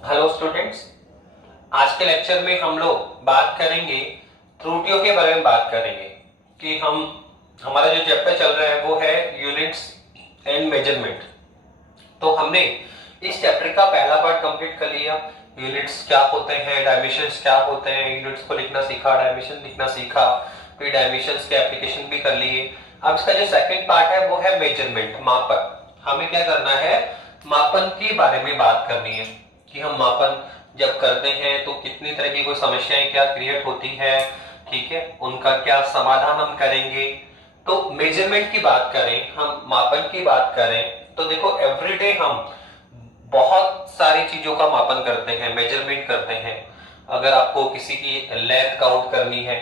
Hello students. आज के lecture में हम लोग बात करेंगे, त्रुटियों के बारे में बात करेंगे कि हमारा जो चैप्टर चल रहा है वो है यूनिट्स एंड मेजरमेंट। तो हमने इस चैप्टर का पहला पार्ट कंप्लीट कर लिया। यूनिट्स क्या होते हैं, डायमेंशंस क्या होते हैं, यूनिट्स को लिखना सीखा, डायमेंशन लिखना सीखा, फिर डायमेंशंस के एप्लीकेशन भी कर लिए। अब इसका जो सेकंड पार्ट है वो है मेजरमेंट, मापन। हमें क्या करना है, मापन के बारे में बात करनी है कि हम मापन जब करते हैं तो कितनी तरह की कोई समस्याएं क्या क्रिएट होती है, ठीक है, उनका क्या समाधान हम करेंगे। तो मेजरमेंट की बात करें, हम मापन की बात करें तो देखो एवरीडे हम बहुत सारी चीजों का मापन करते हैं, मेजरमेंट करते हैं। अगर आपको किसी की लेंथ काउंट करनी है,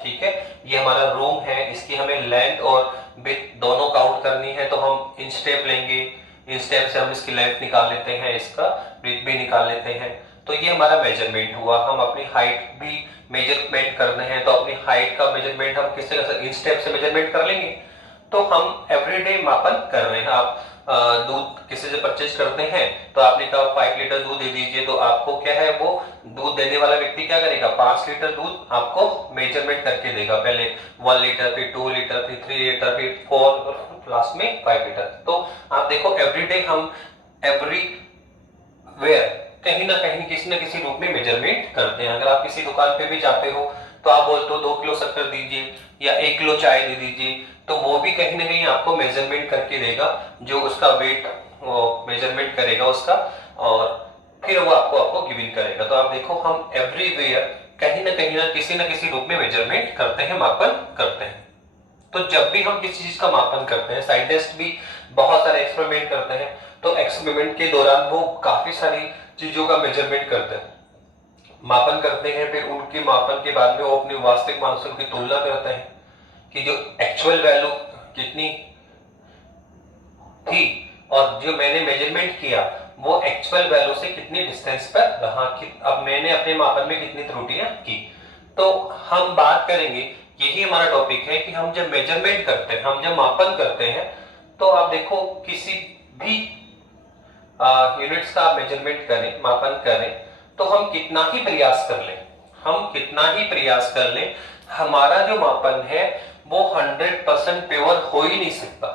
ठीक है, ये हमारा रूम है, इसकी हमें लेंथ और विड्थ दोनों काउंट करनी है तो हम इंच टेप लेंगे, इंच टेप से हम इसकी लेंथ निकाल लेते हैं, इसका विड्थ भी निकाल लेते हैं। तो ये हमारा मेजरमेंट हुआ। हम अपनी हाइट भी मेजरमेंट करते हैं तो अपनी हाइट का मेजरमेंट हम किस तरह से, इंच टेप से मेजरमेंट कर लेंगे। तो हम एवरीडे मापन कर रहे हैं। आप दूध किसी से परचेज करते हैं तो आपने कहा 5 लीटर दूध दे दीजिए, तो आपको क्या है, वो दूध देने वाला व्यक्ति क्या करेगा, 5 लीटर दूध आपको मेजरमेंट करके देगा। पहले 1 लीटर, फिर 2 लीटर, फिर 3 लीटर, फिर 4 और लास्ट में 5 लीटर। तो आप देखो एवरीडे हम एवरीवेयर कहीं ना कहीं किसी न किसी रूप में मेजरमेंट करते हैं। अगर आप किसी दुकान पे भी जाते हो तो आप बोलते हो 2 किलो शक्कर दीजिए या 1 किलो चाय दे दीजिए, तो वो भी कहीं ना कहीं आपको मेजरमेंट करके देगा, जो उसका वेट मेजरमेंट करेगा उसका, और फिर वो आपको गिवन करेगा। तो आप देखो हम एवरीवेयर कहीं ना किसी रूप में मेजरमेंट करते हैं, मापन करते हैं। तो जब भी हम किसी चीज का मापन करते हैं, साइंटिस्ट भी बहुत सारे एक्सपेरिमेंट करते हैं, तो एक्सपेरिमेंट के दौरान वो काफी सारी चीजों का मेजरमेंट करते हैं, मापन करते हैं। फिर उनके मापन के बाद में वो अपनी वास्तविक मानों से उनकी तुलना करते हैं कि जो एक्चुअल वैल्यू कितनी थी और जो मैंने मेजरमेंट किया वो एक्चुअल वैल्यू से कितनी डिस्टेंस पर रहा, कि अब मैंने अपने मापन में कितनी त्रुटियां की। तो हम बात करेंगे, यही हमारा टॉपिक है कि हम जब मेजरमेंट करते हैं, हम जब मापन करते हैं, तो आप देखो किसी भी यूनिट्स का मेजरमेंट करें, मापन करें, तो हम कितना ही प्रयास कर लें, हम कितना ही प्रयास कर लें, हमारा जो मापन है वो 100% प्योर हो ही नहीं सकता।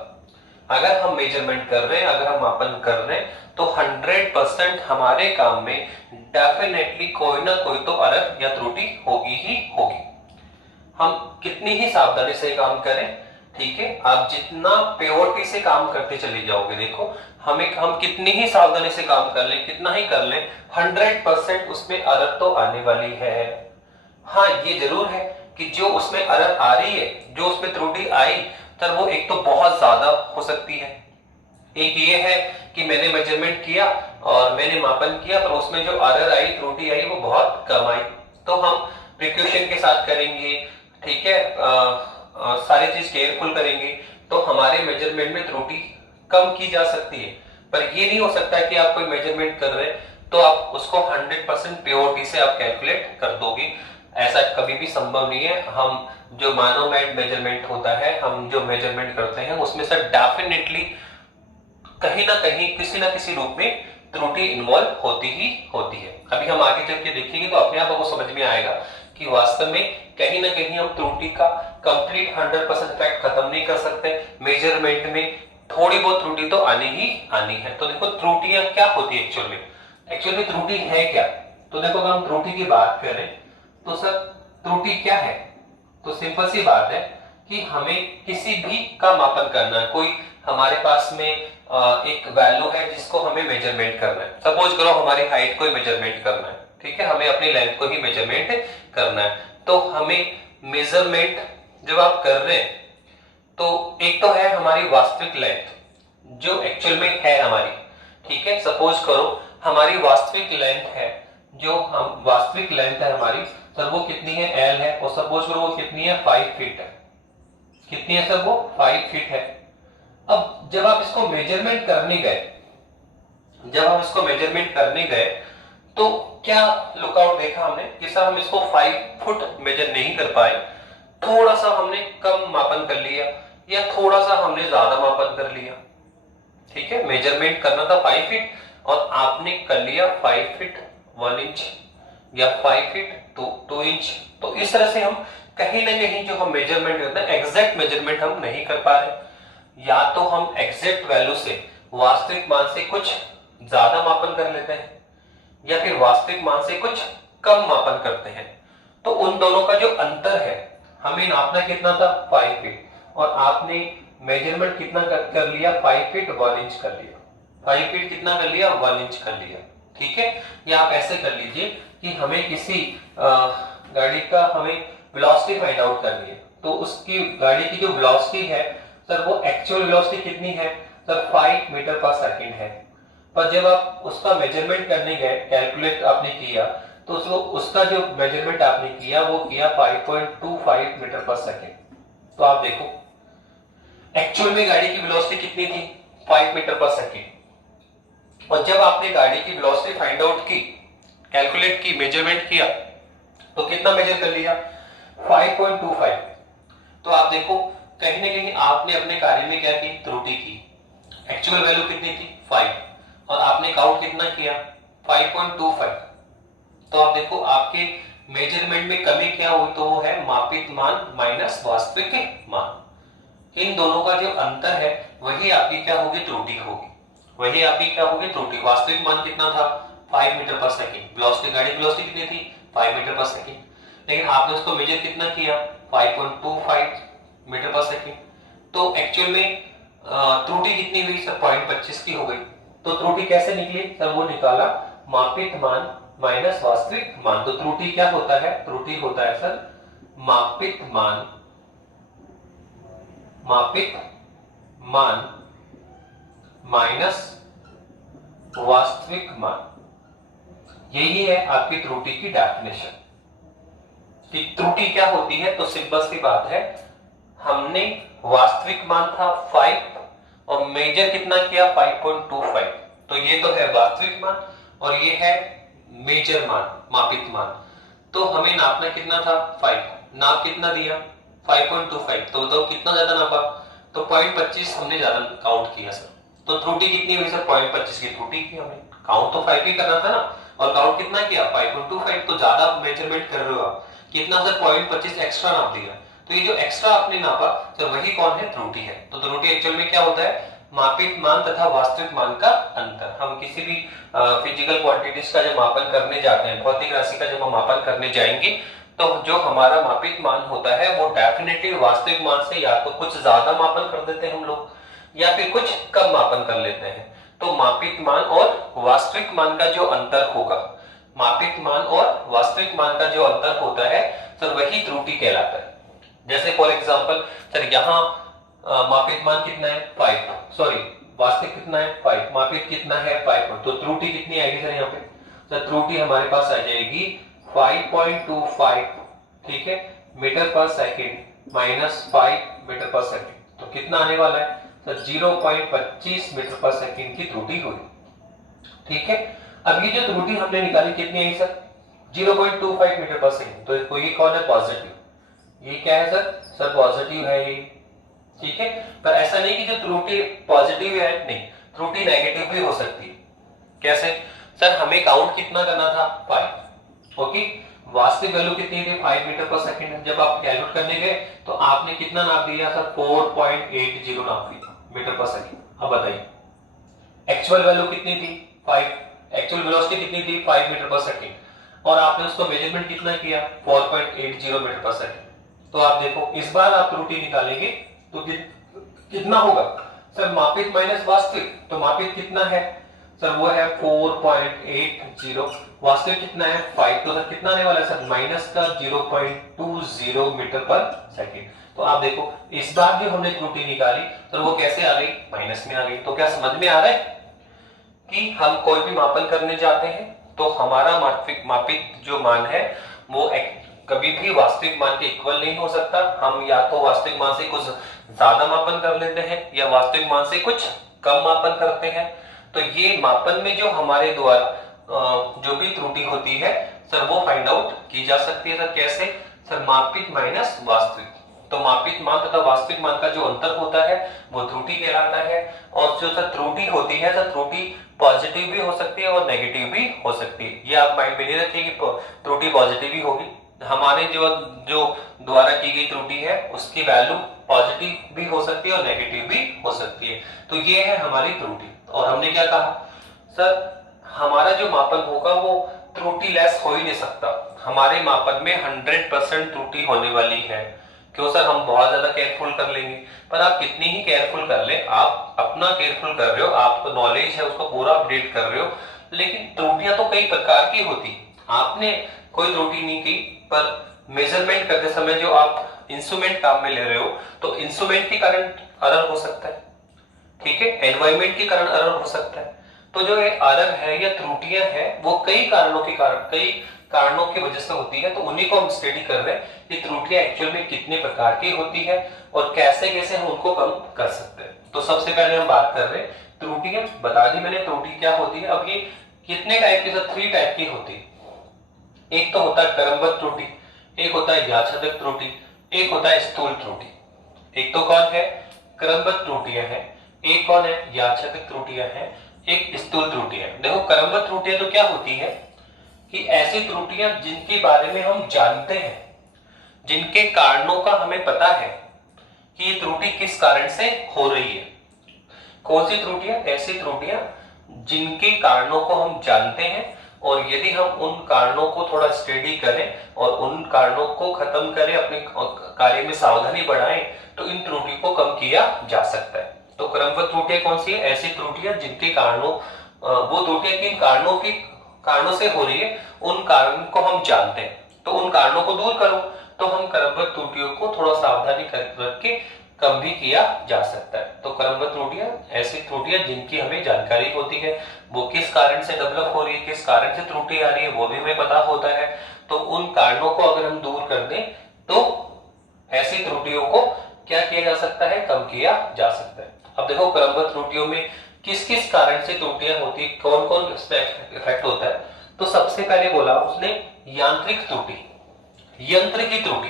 अगर हम मेजरमेंट कर रहे हैं, अगर हम मापन कर रहे हैं, तो 100% हमारे काम में डेफिनेटली कोई ना कोई तो एरर या त्रुटि होगी ही होगी। हम कितनी ही सावधानी से काम करें, ठीक है, आप जितना प्योरिटी से काम करते चले जाओगे, देखो हम कितनी ही सावधानी से काम कर लें, कितना ही कर लें, 100% उसमें एरर तो आने वाली है। हाँ, ये जरूर है कि जो उसमें एरर आ रही है, जो उसमें त्रुटि आई, तर वो एक तो बहुत ज्यादा हो सकती है, एक ये है कि मैंने मेजरमेंट किया और मैंने मापन किया पर उसमें जो एरर आई, त्रुटि आई, वो बहुत कम आई। तो हम प्रिकॉशन के साथ करेंगे, ठीक है, सारी चीज केयरफुल करेंगे तो हमारे मेजरमेंट में त्रुटि कम की जा सकती है। पर ये नहीं हो सकता कि आप कोई मेजरमेंट कर रहे हैं तो आप उसको 100% प्योरिटी से आप कैलकुलेट कर दोगे, ऐसा कभी भी संभव नहीं है। हम जो मानोमेड मेजरमेंट होता है, हम जो मेजरमेंट करते हैं उसमें से डेफिनेटली कहीं ना कहीं किसी ना किसी रूप में त्रुटि इन्वॉल्व होती ही होती है। अभी हम आगे चल के देखेंगे तो अपने आप आपको समझ में आएगा कि वास्तव में कहीं ना कहीं हम त्रुटि का कंप्लीट 100% इफेक्ट खत्म नहीं कर सकते। मेजरमेंट में थोड़ी बहुत त्रुटि तो आनी ही आनी है। तो देखो त्रुटियां क्या होती है एक्चुअल में, एक्चुअल में त्रुटि है क्या। तो देखो अगर हम त्रुटि की बात करें तो सर त्रुटि क्या है, तो सिंपल सी बात है कि हमें किसी भी का मापन करना है। कोई हमारे पास में एक वैल्यू है जिसको हमें मेजरमेंट करना है। सपोज करो हमारी हाइट को ही मेजरमेंट करना है, ठीक है, हमें अपनी लेंथ को ही मेजरमेंट करना है। तो हमें मेजरमेंट जब आप कर रहे हैं तो एक तो है हमारी वास्तविक लेंथ जो एक्चुअल में है हमारी, ठीक है। सपोज करो हमारी वास्तविक लेंथ है, जो हम वास्तविक लेंथ है हमारी, सर वो कितनी है, एल है, और सपोज करो वो कितनी है, 5 फीट है। कितनी है सर, वो 5 फीट है। अब जब आप इसको मेजरमेंट करने गए, जब हम इसको मेजरमेंट करने गए तो क्या लुकआउट देखा हमने कि सर हम इसको 5 फुट मेजर नहीं कर पाए, थोड़ा सा हमने कम मापन कर लिया या थोड़ा सा हमने ज्यादा मापन कर लिया, ठीक है। मेजरमेंट करना था 5 फीट, और आपने कर लिया 5 फीट 1 इंच या 5 फीट 2 इंच, तो इस तरह से हम कहीं ना कहीं जो हम मेजरमेंट होता है एग्जैक्ट मेजरमेंट हम नहीं कर पा रहे, या तो हम एग्जैक्ट वैल्यू से वास्तविक मान से कुछ ज्यादा मापन कर लेते हैं या फिर वास्तविक मान से कुछ कम मापन करते हैं। तो उन दोनों का जो अंतर है, हमें नापना कितना था 5 फीट, और आपने मेजरमेंट कितना कर लिया 5 फीट 1 इंच कर लिया, 5 फीट कितना कर लिया 1 इंच कर लिया। ठीक है, या आप ऐसे कर लीजिए कि हमें किसी गाड़ी का हमें वेलोसिटी फाइंड आउट करनी है, तो उसकी गाड़ी की जो वेलोसिटी है सर वो एक्चुअल वेलोसिटी कितनी है सर 5 मीटर पर सेकंड है, पर जब आप उसका मेजरमेंट करने गए कैलकुलेट आपने किया तो उसका जो मेजरमेंट आपने किया वो किया 5.25 मीटर पर सेकंड। तो आप देखो एक्चुअल में गाड़ी की वेलोसिटी कितनी थी 5 मीटर पर सेकंड, और जब आपने गाड़ी की वेलोसिटी फाइंड आउट की, कैलकुलेट की, मेजरमेंट किया तो कितना मेजर कर लिया 5.25। तो आप देखो कहीं ना कहीं आपने अपने कार्य में क्या की त्रुटि की, एक्चुअल वैल्यू कितनी थी 5 और आपने काउंट कितना किया 5.25। तो आप देखो आपके मेजरमेंट में कमी क्या हुई, तो वो है मापित मान माइनस वास्तविक मान। इन दोनों का जो अंतर है वही आपकी क्या होगी त्रुटि होगी, वही आपकी क्या होगी त्रुटि। वास्तविक मान कितना था 5 मीटर पर सेकंड, वेलोसिटी गाड़ी की वेलोसिटी कितनी थी 5 मीटर पर सेकंड, लेकिन आपने उसको मेजर कितना किया 5.25 मीटर पर सेकंड। तो एक्चुअल में त्रुटि कितनी हुई सर 0.25 की हो गई। तो त्रुटि कैसे निकली सर, वो निकाला मापित मान माइनस वास्तविक मान। तो त्रुटि क्या होता है, त्रुटि होता है सर मापित मान माइनस वास्तविक मान। यही है आपकी त्रुटि की डेफिनेशन। कि त्रुटि क्या होती है, तो सिंपल सी बात है, हमने वास्तविक मान था 5 और मेजर कितना किया 5.25, तो ये तो है वास्तविक मान और ये है मेजर मान मापित मान। तो हमें नापना कितना था 5, नाप कितना दिया 5.25, तो कितना ज्यादा नापा, तो 0.25 हमने ज्यादा काउंट किया सर। तो त्रुटि कितनी हुई सर 0.25 की त्रुटि की, हमने काउंट तो 5 ही करना था ना, और काउंट कितना किया 5.25, तो ज्यादा मेजरमेंट कर रहे हो आप, कितना सर 0.25 एक्स्ट्रा नाप दिया। तो ये जो एक्स्ट्रा आपने नापा सर वही कौन है त्रुटि है। तो त्रुटि एक्चुअल में क्या होता है, मापित मान तथा वास्तविक मान का अंतर। हम किसी भी फिजिकल क्वांटिटीज का जब मापन करने जाते हैं, भौतिक राशि का जब हम मापन करने जाएंगे, तो जो हमारा मापित मान होता है वो डेफिनेटली वास्तविक मान से या तो कुछ ज्यादा मापन कर देते हैं हम लोग, या फिर कुछ कम मापन कर लेते हैं। तो मापित मान और वास्तविक मान का जो अंतर होगा, मापित मान और वास्तविक मान का जो अंतर होता है सर वही त्रुटि कहलाता है। जैसे फॉर एग्जांपल सर यहाँ मापित मान कितना है 5, सॉरी वास्तविक कितना है 5, मापित कितना है 5, तो त्रुटि कितनी आएगी सर यहाँ पे, सर त्रुटि हमारे पास आ जाएगी 5.25, ठीक है, मीटर पर सेकंड माइनस 5 मीटर पर सेकंड, तो कितना आने वाला है सर 0.25 मीटर पर सेकंड की त्रुटि हुई। ठीक है, अब ये जो त्रुटि हमने निकाली कितनी आई सर 0.25 मीटर पर सेकंड, तो ये कौन है पॉजिटिव, ये क्या है सर पॉजिटिव है ये। ठीक है, पर ऐसा नहीं कि जो त्रुटि पॉजिटिव है, नहीं, त्रुटि नेगेटिव भी हो सकती है। कैसे सर, हमें काउंट कितना करना था 5, ओके, वास्तविक वैल्यू कितनी थी 5 मीटर पर सेकंड। जब आप कैलकुलेट करने गए तो आपने कितना नाप दिया सर 4.80 नाप दिया मीटर पर सेकंड। अब बताइए एक्चुअल वैल्यू कितनी थी 5, एक्चुअल वेलोसिटी कितनी थी 5 मीटर पर सेकंड, और आपने उसको मेजरमेंट कितना किया 4.80 मीटर पर सेकंड। तो आप देखो इस बार आप त्रुटि निकालेंगे तो कितना होगा सर, मापित माइनस वास्तविक, तो मापित कितना है सर वो है 4.80, वास्तविक कितना है 5, तो सर कितना आने वाला है सर माइनस का 0.20 मीटर पर सेकंड। तो आप देखो इस बार जो हमने त्रुटि निकाली तो वो कैसे आ गई, माइनस में आ गई। तो क्या समझ में आ रहा है कि हम कोई भी मापन करने जाते हैं तो हमारा मापित जो मान है वो कभी भी वास्तविक मान के इक्वल नहीं हो सकता। हम या तो वास्तविक मान से कुछ ज्यादा मापन कर लेते हैं या वास्तविक मान से कुछ कम मापन करते हैं। तो ये मापन में जो हमारे द्वारा जो भी त्रुटि होती है सर वो फाइंड आउट की जा सकती है। सर कैसे, सर मापित माइनस वास्तविक, तो मापित मान तथा वास्तविक मान का जो अंतर होता है वो त्रुटि कहलाता है। और जो त्रुटि होती है तो त्रुटि पॉजिटिव भी हो सकती है और नेगेटिव भी हो सकती है। ये आप माइंड में नहीं रखिए कि त्रुटि पॉजिटिव ही होगी। हमारे जो जो द्वारा की गई त्रुटि है उसकी वैल्यू पॉजिटिव भी हो सकती है और नेगेटिव भी हो सकती है। तो ये है हमारी त्रुटि। और हमने क्या कहा सर, हमारा जो मापन होगा वो त्रुटि लेस हो ही नहीं सकता। हमारे मापन में 100% त्रुटि होने वाली है। क्यों सर, हम बहुत ज्यादा केयरफुल कर लेंगे, पर आप कितनी ही केयरफुल कर ले, आप अपना केयरफुल कर रहे हो, आपको नॉलेज है उसको पूरा अपडेट कर रहे हो, लेकिन त्रुटियां तो कई प्रकार की होती। आपने कोई त्रुटि नहीं की, पर मेजरमेंट करते समय जो आप इंस्ट्रूमेंट काम में ले रहे हो तो इंस्ट्रूमेंट के कारण एरर हो सकता है, ठीक है, एनवायरमेंट के कारण एरर हो सकता है। तो जो ये एरर है या त्रुटियां हैं वो कई कारणों की वजह से होती है। तो उन्हीं को हम स्टडी कर रहे हैं कि त्रुटियां एक्चुअल में कितने प्रकार की होती है और कैसे कैसे हम उनको कम कर सकते हैं। तो सबसे पहले हम बात कर रहे हैं त्रुटियां। बता दी मैंने त्रुटि क्या होती है। अब ये कितने टाइप की, 3 टाइप की होती है। एक तो होता है क्रमबद्ध त्रुटि, एक होता है यादृच्छिक त्रुटि, एक होता है स्थूल त्रुटि। एक तो कौन है, क्रमबद्ध त्रुटियां हैं, एक कौन है, यादृच्छिक त्रुटियां हैं, एक स्थूल त्रुटियां। देखो क्रमबद्ध त्रुटियां तो क्या होती है कि ऐसी त्रुटियां जिनके बारे में हम जानते हैं, जिनके कारणों का हमें पता है कि ये त्रुटि किस कारण से हो रही है। कौन सी त्रुटियां, ऐसी त्रुटियां जिनके कारणों को हम जानते हैं और यदि हम उन कारणों को थोड़ा स्टडी करें और उन कारणों को खत्म करें, अपने कार्य में सावधानी बढ़ाएं, तो इन त्रुटियों को कम किया जा सकता है। तो क्रमबद्ध त्रुटियां कौन सी है, ऐसी त्रुटियां जिनके कारणों, वो त्रुटियां किन कारणों से हो रही है, उन कारण को हम जानते हैं, तो उन कारणों को दूर करो तो हम क्रमबद्ध त्रुटियों को थोड़ा सावधानी रख के कम भी किया जा सकता है। तो क्रमबद्ध त्रुटियां ऐसी त्रुटियां जिनकी हमें जानकारी होती है, वो किस कारण से डेवलप हो रही है, किस कारण से त्रुटि आ रही है वो भी हमें पता होता है। तो उन कारणों को अगर हम दूर कर दें तो ऐसी त्रुटियों को क्या किया जा सकता है, कम किया जा सकता है। अब देखो क्रमबद्ध त्रुटियों में किस किस कारण से त्रुटियां होती है, कौन कौन इफेक्ट होता है। तो सबसे पहले बोला उसने यांत्रिक त्रुटि, यंत्र की त्रुटि,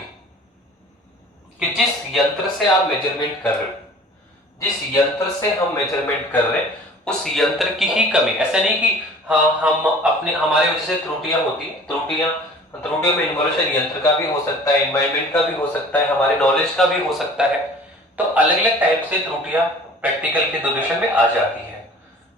कि जिस यंत्र से आप मेजरमेंट कर रहे हो, जिस यंत्र से हम मेजरमेंट कर रहे हैं उस यंत्र की ही कमी। ऐसा नहीं कि हाँ हम अपने हमारे वजह से त्रुटियां होती है, त्रुटियों में इन्वोल्यूशन यंत्र का भी हो सकता है, एनवायरमेंट का भी हो सकता है, हमारे नॉलेज का भी हो सकता है। तो अलग अलग टाइप से त्रुटियां प्रैक्टिकल के डिस्कशन में आ जाती है,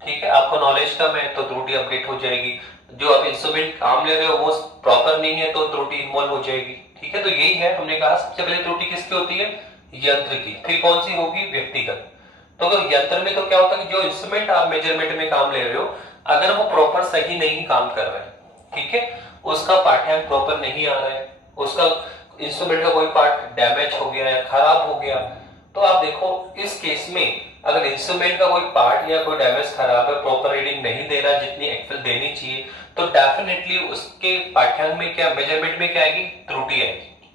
ठीक है। आपको नॉलेज कम है तो त्रुटि अपडेट हो जाएगी, जो आप इंस्ट्रूमेंट काम ले रहे हो वो प्रॉपर नहीं है तो त्रुटि इन्वॉल्व हो जाएगी, ठीक है। तो यही है, हमने कहा सबसे पहले त्रुटि किसकी होती है, यंत्र की। फिर कौन सी होगी, व्यक्तिगत। तो अगर यंत्र में तो क्या होता है कि जो इंस्ट्रूमेंट आप मेजरमेंट में काम ले रहे हो अगर वो प्रॉपर सही नहीं काम कर रहे हैं, ठीक है, उसका पाठ्यांक प्रॉपर नहीं आ रहा है, उसका इंस्ट्रूमेंट का कोई पार्ट डैमेज हो गया या खराब हो गया, तो आप देखो इस केस में अगर इंस्ट्रूमेंट का कोई पार्ट या कोई डैमेज खराब है, प्रॉपर रीडिंग नहीं दे रहा जितनी एक्चुअल देनी चाहिए, तो डेफिनेटली उसके पाठ्यांक में क्या, मेजरमेंट में क्या आएगी, त्रुटि आएगी,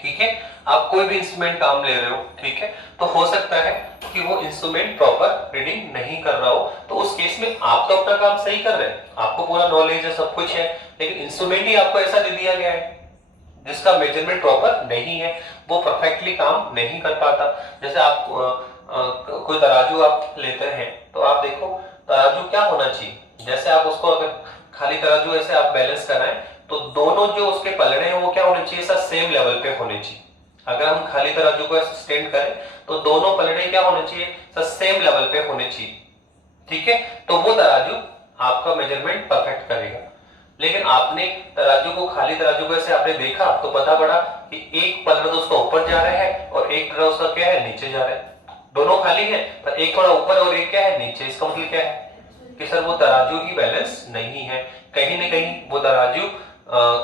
ठीक है। आप कोई भी इंस्ट्रूमेंट काम ले रहे हो, ठीक है, तो हो सकता है कि वो इंस्ट्रूमेंट प्रॉपर रीडिंग नहीं कर रहा हो, तो उस केस में आप तो अपना काम सही कर रहे हैं, आपको पूरा नॉलेज है, सब कुछ है, लेकिन इंस्ट्रूमेंट ही आपको ऐसा दे दिया गया है जिसका मेजरमेंट प्रॉपर नहीं है, वो परफेक्टली काम नहीं कर पाता। जैसे आप कोई तराजू आप लेते हैं तो आप देखो तराजू क्या होना चाहिए, जैसे आप उसको अगर खाली तराजू ऐसे आप बैलेंस कराएं तो दोनों जो उसके पलड़े हैं वो क्या होने चाहिए, सब सेम लेवल पे होने चाहिए। अगर हम खाली तराजू को स्टैंड करें तो दोनों पलड़े क्या होने चाहिए, सब सेम लेवल पे होने चाहिए, ठीक है। तो वो तराजू आपका मेजरमेंट परफेक्ट करेगा। लेकिन आपने तराजू को, खाली तराजू को ऐसे आपने देखा तो पता पड़ा कि एक पलड़ा तो उसका ऊपर जा रहा है और एक पलड़ा उसका क्या है, नीचे जा रहा है। दोनों खाली है पर एक थोड़ा ऊपर और एक क्या है, नीचे। इसका मतलब क्या है कि सर वो तराजू ही बैलेंस नहीं है, कहीं ना कहीं वो तराजू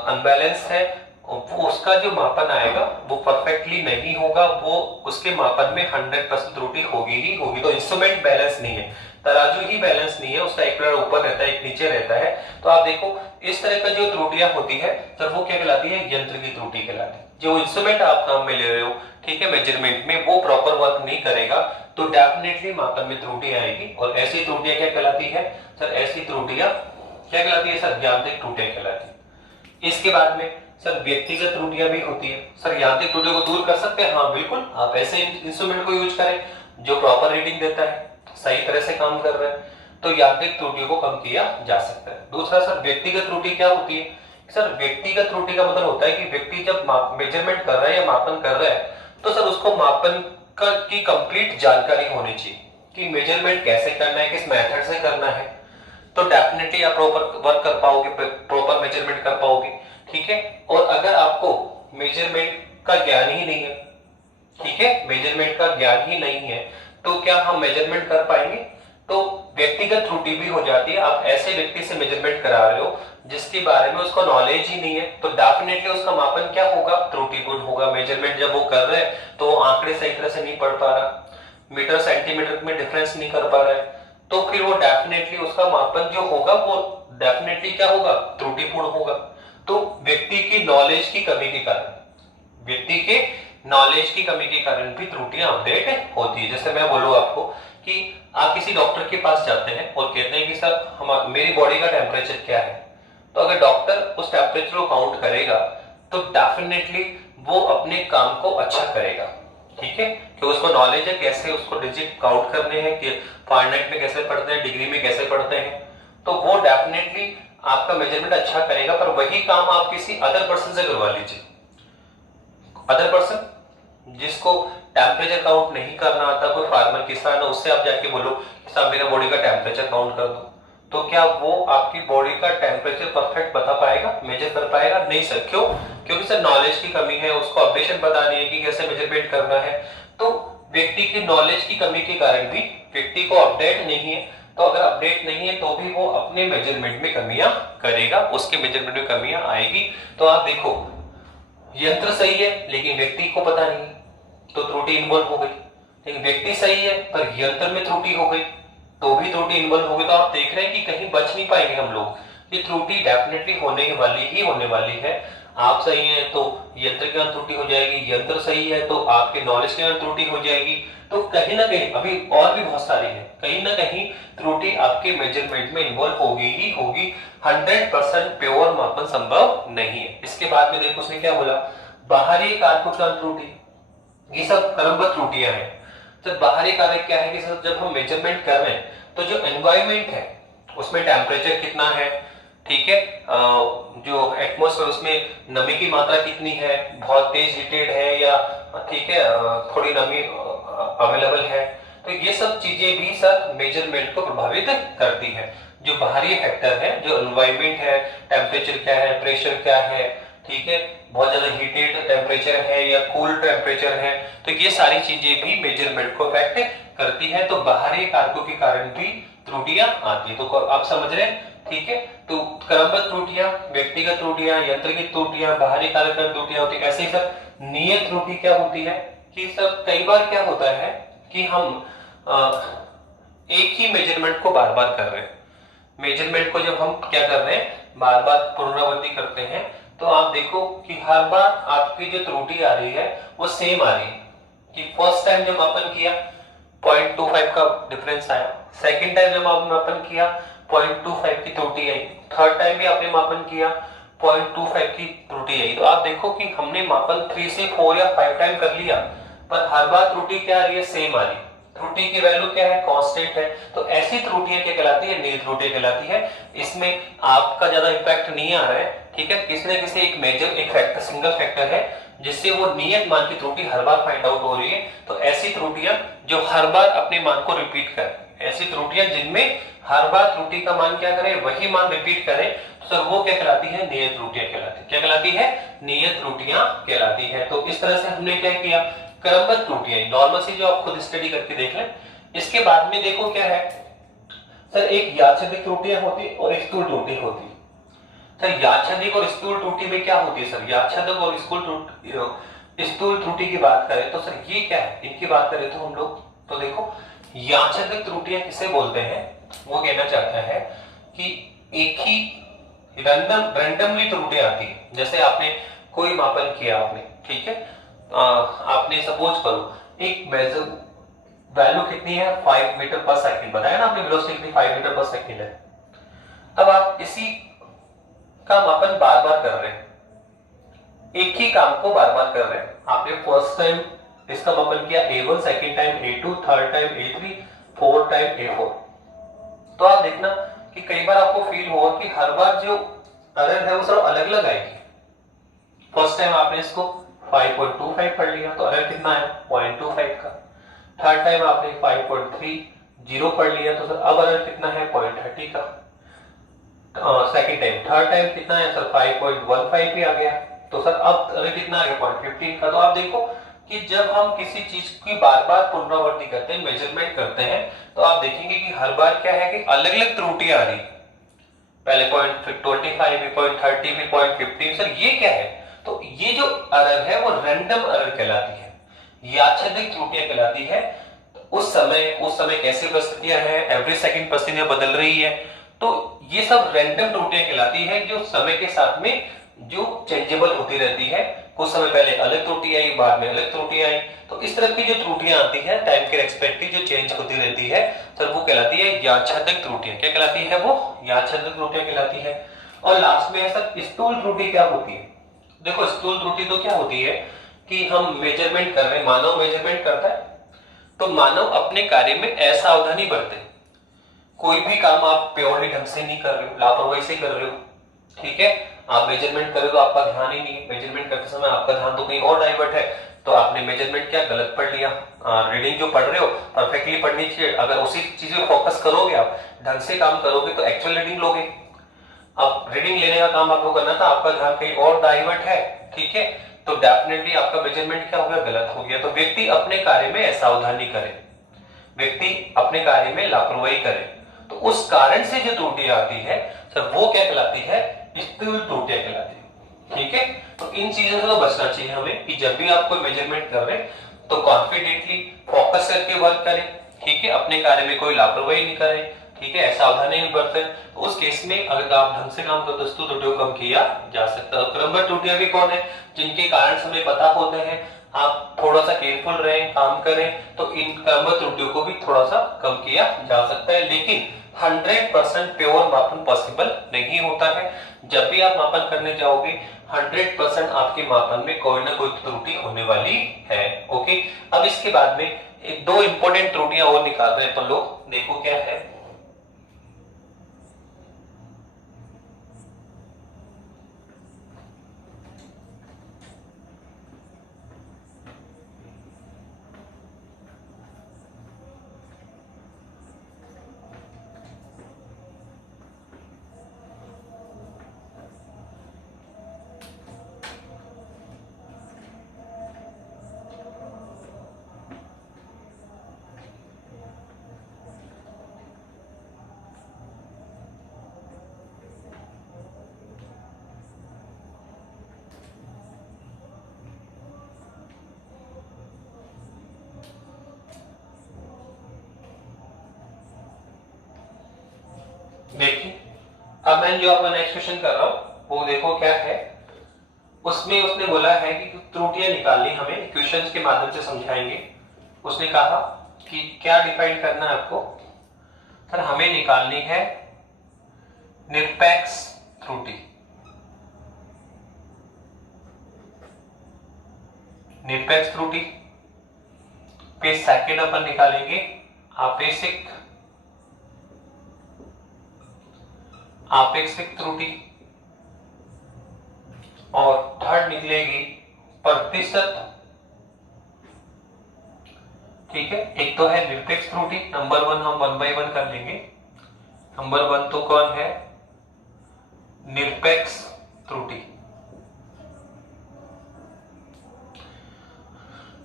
अनबैलेंस है, वो उसका जो मापन आएगा वो परफेक्टली नहीं होगा, वो उसके मापन में 100% त्रुटि होगी ही होगी। तो इंस्ट्रूमेंट बैलेंस नहीं है, तराजू ही बैलेंस नहीं है, उसका एक पलड़ा ऊपर रहता है एक नीचे रहता है। तो आप देखो इस तरह का जो त्रुटियां होती है सर वो क्या कहलाती है, यंत्र की त्रुटि कहलाती है। जो इंस्ट्रूमेंट आप काम में ले रहे हो, ठीक है, मेजरमेंट में वो प्रॉपर वर्क नहीं करेगा तो डेफिनेटली मापन में त्रुटि आएगी। और ऐसी त्रुटियां क्या कहलाती है सर, ऐसी त्रुटियां क्या कहलाती है सर, यांत्रिक त्रुटियां कहलाती है। इसके बाद में सर व्यक्तिगत त्रुटियां भी होती है। सर यांत्रिक त्रुटियों को दूर कर सकते हैं? हाँ बिल्कुल, आप ऐसे इंस्ट्रूमेंट को यूज करें जो प्रॉपर रीडिंग देता है, सही तरह से काम कर रहा है, तो यांत्रिक त्रुटियों को कम किया जा सकता है। दूसरा सर व्यक्तिगत त्रुटि क्या होती है? सर व्यक्तिगत त्रुटि का मतलब होता है कि व्यक्ति जब मेजरमेंट कर रहा है या मापन कर रहा है तो सर उसको मापन की कंप्लीट जानकारी होनी चाहिए कि मेजरमेंट कैसे करना है, किस मेथड से करना है, तो डेफिनेटली आप प्रॉपर वर्क कर पाओगे, प्रॉपर मेजरमेंट कर पाओगे। ठीक है, और अगर आपको मेजरमेंट का ज्ञान ही नहीं है, ठीक है, मेजरमेंट का ज्ञान ही नहीं है, तो क्या हम मेजरमेंट कर पाएंगे? तो व्यक्तिगत त्रुटि भी हो जाती है। आप ऐसे व्यक्ति से मेजरमेंट करा रहे हो जिसके बारे में उसको नॉलेज ही नहीं है, तो डेफिनेटली उसका मापन क्या होगा? त्रुटिपूर्ण होगा। मेजरमेंट जब वो कर रहे हैं तो आंकड़े सही तरह से नहीं पढ़ पा रहा, मीटर सेंटीमीटर में डिफरेंस नहीं कर पा रहा है, तो फिर वो डेफिनेटली उसका मापन जो होगा वो डेफिनेटली क्या होगा? त्रुटिपूर्ण होगा। तो व्यक्ति की नॉलेज की कमी के कारण, व्यक्ति के नॉलेज की कमी के कारण भी त्रुटियां अपडेट होती है। जैसे मैं बोलूं आपको कि आप किसी डॉक्टर के पास जाते हैं और कहते हैं कि सर मेरी बॉडी का टेम्परेचर क्या है, तो अगर डॉक्टर उस टेम्परेचर को काउंट करेगा तो डेफिनेटली वो अपने काम को अच्छा करेगा। ठीक है, कि उसको नॉलेज है कैसे उसको डिजिट काउंट करने हैं, कि फारेनहाइट में कैसे पढ़ते हैं, डिग्री में कैसे पढ़ते हैं, तो वो डेफिनेटली आपका मेजरमेंट अच्छा करेगा। पर वही काम आप किसी अदर पर्सन से करवा लीजिए, अदर पर्सन जिसको टेम्परेचर काउंट नहीं करना आता, कोई फार्मर किसान है, उससे आप जाके बोलो कि साहब मेरा बॉडी का टेम्परेचर काउंट कर दो, तो क्या वो आपकी बॉडी का टेम्परेचर परफेक्ट बता पाएगा, मेजर कर पाएगा? नहीं सर। क्यों? क्योंकि सर नॉलेज की कमी है, उसको अपडेशन पता नहीं है कि कैसे मेजरमेंट करना है। तो व्यक्ति की नॉलेज की कमी के कारण भी व्यक्ति को अपडेट नहीं है, तो अगर अपडेट नहीं है तो भी वो अपने मेजरमेंट में कमियां करेगा, उसके मेजरमेंट में कमियां आएगी। तो आप देखो यंत्र सही है लेकिन व्यक्ति को पता नहीं, तो त्रुटि इन्वॉल्व हो गई। लेकिन व्यक्ति सही है पर यंत्र में त्रुटि हो गई, तो भी त्रुटि इन्वॉल्व हो गई। तो आप देख रहे हैं कि कहीं बच नहीं पाएंगे हम लोग। ये त्रुटि डेफिनेटली होने वाली है। आप सही हैं तो यंत्र के अंदर त्रुटि हो जाएगी, यंत्र सही है तो आपके नॉलेज के अंदर त्रुटि हो जाएगी। तो कहीं ना कहीं अभी और भी बहुत सारी है, कहीं ना कहीं त्रुटि आपके मेजरमेंट में इन्वॉल्व होगी ही होगी। 100% प्योर मापन संभव नहीं है। इसके बाद में देखो उसने क्या बोला, बाहरी कारकों का त्रुटि, ये सब क्रमबद्ध त्रुटियां हैं। तो बाहरी कारक क्या है कि सर जब हम मेजरमेंट कर रहे हैं तो जो एनवायरमेंट है उसमें टेम्परेचर कितना है, ठीक है, जो एटमॉस्फेयर उसमें नमी की मात्रा कितनी है, बहुत तेज हीटेड है या ठीक है थोड़ी नमी अवेलेबल है, तो ये सब चीजें भी सर मेजरमेंट को प्रभावित करती है। जो बाहरी फैक्टर है, जो एनवायरमेंट है, टेम्परेचर क्या है, प्रेशर क्या है, ठीक है, बहुत ज्यादा हीटेड टेम्परेचर है या कूल टेम्परेचर है, तो ये सारी चीजें भी मेजरमेंट को अफेक्ट करती है। तो बाहरी कारकों के कारण भी त्रुटियां आती है। तो आप समझ रहे हैं, ठीक है। तो क्रमबद्ध त्रुटियां, व्यक्तिगत त्रुटियां, यंत्र की त्रुटियां, बाहरी कारक त्रुटियां होती है। ऐसे ही सब नियत त्रुटि क्या होती है कि सब कई बार क्या होता है कि हम एक ही मेजरमेंट को बार बार कर रहे हैं। मेजरमेंट को जब हम क्या कर रहे हैं, बार बार पुनरावृत्ति करते हैं, तो आप देखो कि हर बार आपकी जो त्रुटि आ रही है वो सेम आ रही है। कि फर्स्ट टाइम जब मापन किया 0.25 का डिफरेंस आया, सेकंड टाइम जब आपने मापन किया 0.25 की त्रुटि आई, थर्ड टाइम भी आपने मापन किया 0.25 की त्रुटि आई। तो आप देखो कि हमने मापन 3 से 4 या 5 टाइम कर लिया, पर हर बार त्रुटि क्या आ रही है, सेम आ रही है। त्रुटि की वैल्यू क्या है, कांस्टेंट है। तो ऐसी त्रुटियां क्या कहलाती है, नियत त्रुटियां कहलाती है। इसमें आपका ज्यादा इंपैक्ट नहीं आ रहा है, ठीक है, किसी न किसी एक मेजर एक फैक्टर, सिंगल फैक्टर है जिससे वो नियत मान की त्रुटि हर बार फाइंड आउट हो रही है। तो ऐसी त्रुटियां जो हर बार अपने मान को रिपीट करें, ऐसी त्रुटियां जिनमें हर बार त्रुटि का मान क्या करें, वही मान रिपीट करें, तो सर वो क्या कहलाती है, नियत त्रुटियां कहलाती है। क्या कहलाती है, नियत त्रुटियां कहलाती है। तो इस तरह से हमने क्या किया, क्रमबद्ध त्रुटियां, नॉर्मल सी जो आप खुद स्टडी करके देख लें। इसके बाद में देखो क्या है सर, एक यादृच्छिक त्रुटियां होती है और स्थूल त्रुटि होती है। सर यादृच्छिक और स्थूल त्रुटि में क्या होती है, सर यादृच्छिक और स्थूल त्रुटि की बात करें तो सर ये क्या है, इनकी बात करें तो हम लोग, तो देखो यादृच्छिक त्रुटियां किसे बोलते हैं, वो कहना चाहता है कि एक ही रैंडमली त्रुटियां आती है। जैसे आपने कोई मापन किया आपने, ठीक है, आपने सपोज करो एक मेजर वैल्यू कितनी है, 5 मीटर पर सेकंड बताया ना आपने, वेलोसिटी कितनी 5 मीटर पर सेकंड है। अब आप इसी का मापन बार बार कर रहे हैं, एक ही काम को बार बार कर रहे हैं। आपने फर्स्ट टाइम इसका मापन किया A1, second time A2, third time A3, fourth time A4। तो आप देखना कि कई बार आपको फील होगा कि हर बार जो एरर है वो सब अलग अलग आएगी। फर्स्ट टाइम आपने इसको 5.25 पढ़ लिया तो एरर कितना है 0.25 का। थर्ड टाइम आपने 5.30 पढ़ लिया तो सर अब एरर कितना है 0.30 का। सेकेंड टाइम थर्ड टाइम कितना है सर 5.15 भी आ गया तो सर अब एरर कितना आ गया 0.15 का। तो आप देखो कि जब हम किसी चीज की बार बार पुनरावृत्ति करते हैं, मेजरमेंट करते हैं, तो आप देखेंगे कि हर बार क्या है कि अलग अलग त्रुटियां आ रही। पहले 0.25 भी, 0.30 भी, 0.15, सर ये क्या है? तो ये जो एरर है वो रैंडम एरर कहलाती है, यादृच्छिक त्रुटियां कहलाती है। उस समय कैसी परिस्थितियां हैं, एवरी सेकंड परिस्थितियां बदल रही है, तो ये सब रैंडम त्रुटियां कहलाती है जो समय के साथ में जो चेंजेबल होती रहती है। कुछ समय पहले अलग त्रुटि आई, बाद में अलग त्रुटि आई, तो इस तरह की जो त्रुटियां आती है टाइम के रेस्पेक्टिव जो चेंज होती रहती है सर वो कहलाती है यादृच्छिक त्रुटियां। क्या कहलाती है वो? यादृच्छिक त्रुटियां कहलाती है। और लास्ट में है सर स्थूल त्रुटि। क्या होती है? देखो स्थूल त्रुटि तो क्या होती है कि हम मेजरमेंट कर रहे हैं, मानव मेजरमेंट करता है, तो मानव अपने कार्य में असावधानी बरते। कोई भी काम आप प्योरली ढंग से नहीं कर रहे हो, लापरवाही से कर रहे हो, ठीक है। आप मेजरमेंट कर रहे हो तो आपका ध्यान ही नहीं है, मेजरमेंट करते समय आपका ध्यान तो कहीं और डाइवर्ट है, तो आपने मेजरमेंट क्या गलत पढ़ लिया। रीडिंग जो पढ़ रहे हो परफेक्टली पढ़नी चाहिए। अगर उसी चीज पे फोकस करोगे, आप ढंग से काम करोगे तो एक्चुअल रीडिंग लोगे। अब रीडिंग लेने का काम आपको करना था, आपका ध्यान कहीं और डाइवर्ट है, ठीक है, तो डेफिनेटली आपका मेजरमेंट क्या हो गया? गलत हो गया। तो व्यक्ति अपने कार्य में असावधानी करे, व्यक्ति अपने कार्य में लापरवाही करे, तो उस कारण से जो त्रुटि आती है सर वो क्या कहलाती है? स्थूल त्रुटियां कहलाती है, ठीक है। तो इन चीजों से तो बचना चाहिए हमें कि जब भी आप कोई मेजरमेंट कर रहे हैं तो कॉन्फिडेंटली फोकस करके वर्क करें, ठीक है, अपने कार्य में कोई लापरवाही नहीं करें, ठीक है, सावधानी नहीं बरतें। तो उस केस में अगर आप ढंग से काम करते तो त्रुटियों को कम किया जा सकता है। क्रमबद्ध त्रुटियां भी कौन है? जिनके कारण हमें पता होते हैं, आप थोड़ा सा केयरफुल रहें, काम करें, तो इन क्रमबद्ध त्रुटियों को भी थोड़ा सा कम किया जा सकता है। लेकिन 100% प्योर मापन पॉसिबल नहीं होता है। जब भी आप मापन करने जाओगे 100% आपके मापन में कोई ना कोई त्रुटि होने वाली है। ओके, अब इसके बाद में एक दो इंपॉर्टेंट त्रुटियां और निकाल रहे हैं अपन लोग, देखो क्या है। देखिए अब मैं जो आपका नेक्स्ट क्वेश्चन कर रहा हूं वो देखो क्या है। उसमें उसने बोला है कि त्रुटियां निकालनी हमें क्वेश्चंस के माध्यम से समझाएंगे। उसने कहा कि क्या डिफाइन करना है आपको? सर हमें निकालनी है निरपेक्ष त्रुटि। निरपेक्ष त्रुटि पे सेकंड अपन निकालेंगे आपेक्षिक त्रुटि, और थर्ड निकलेगी प्रतिशत। ठीक है, एक तो है निरपेक्ष त्रुटि, नंबर 1 हम 1 बाय 1 कर लेंगे। नंबर 1 तो कौन है? निरपेक्ष त्रुटि।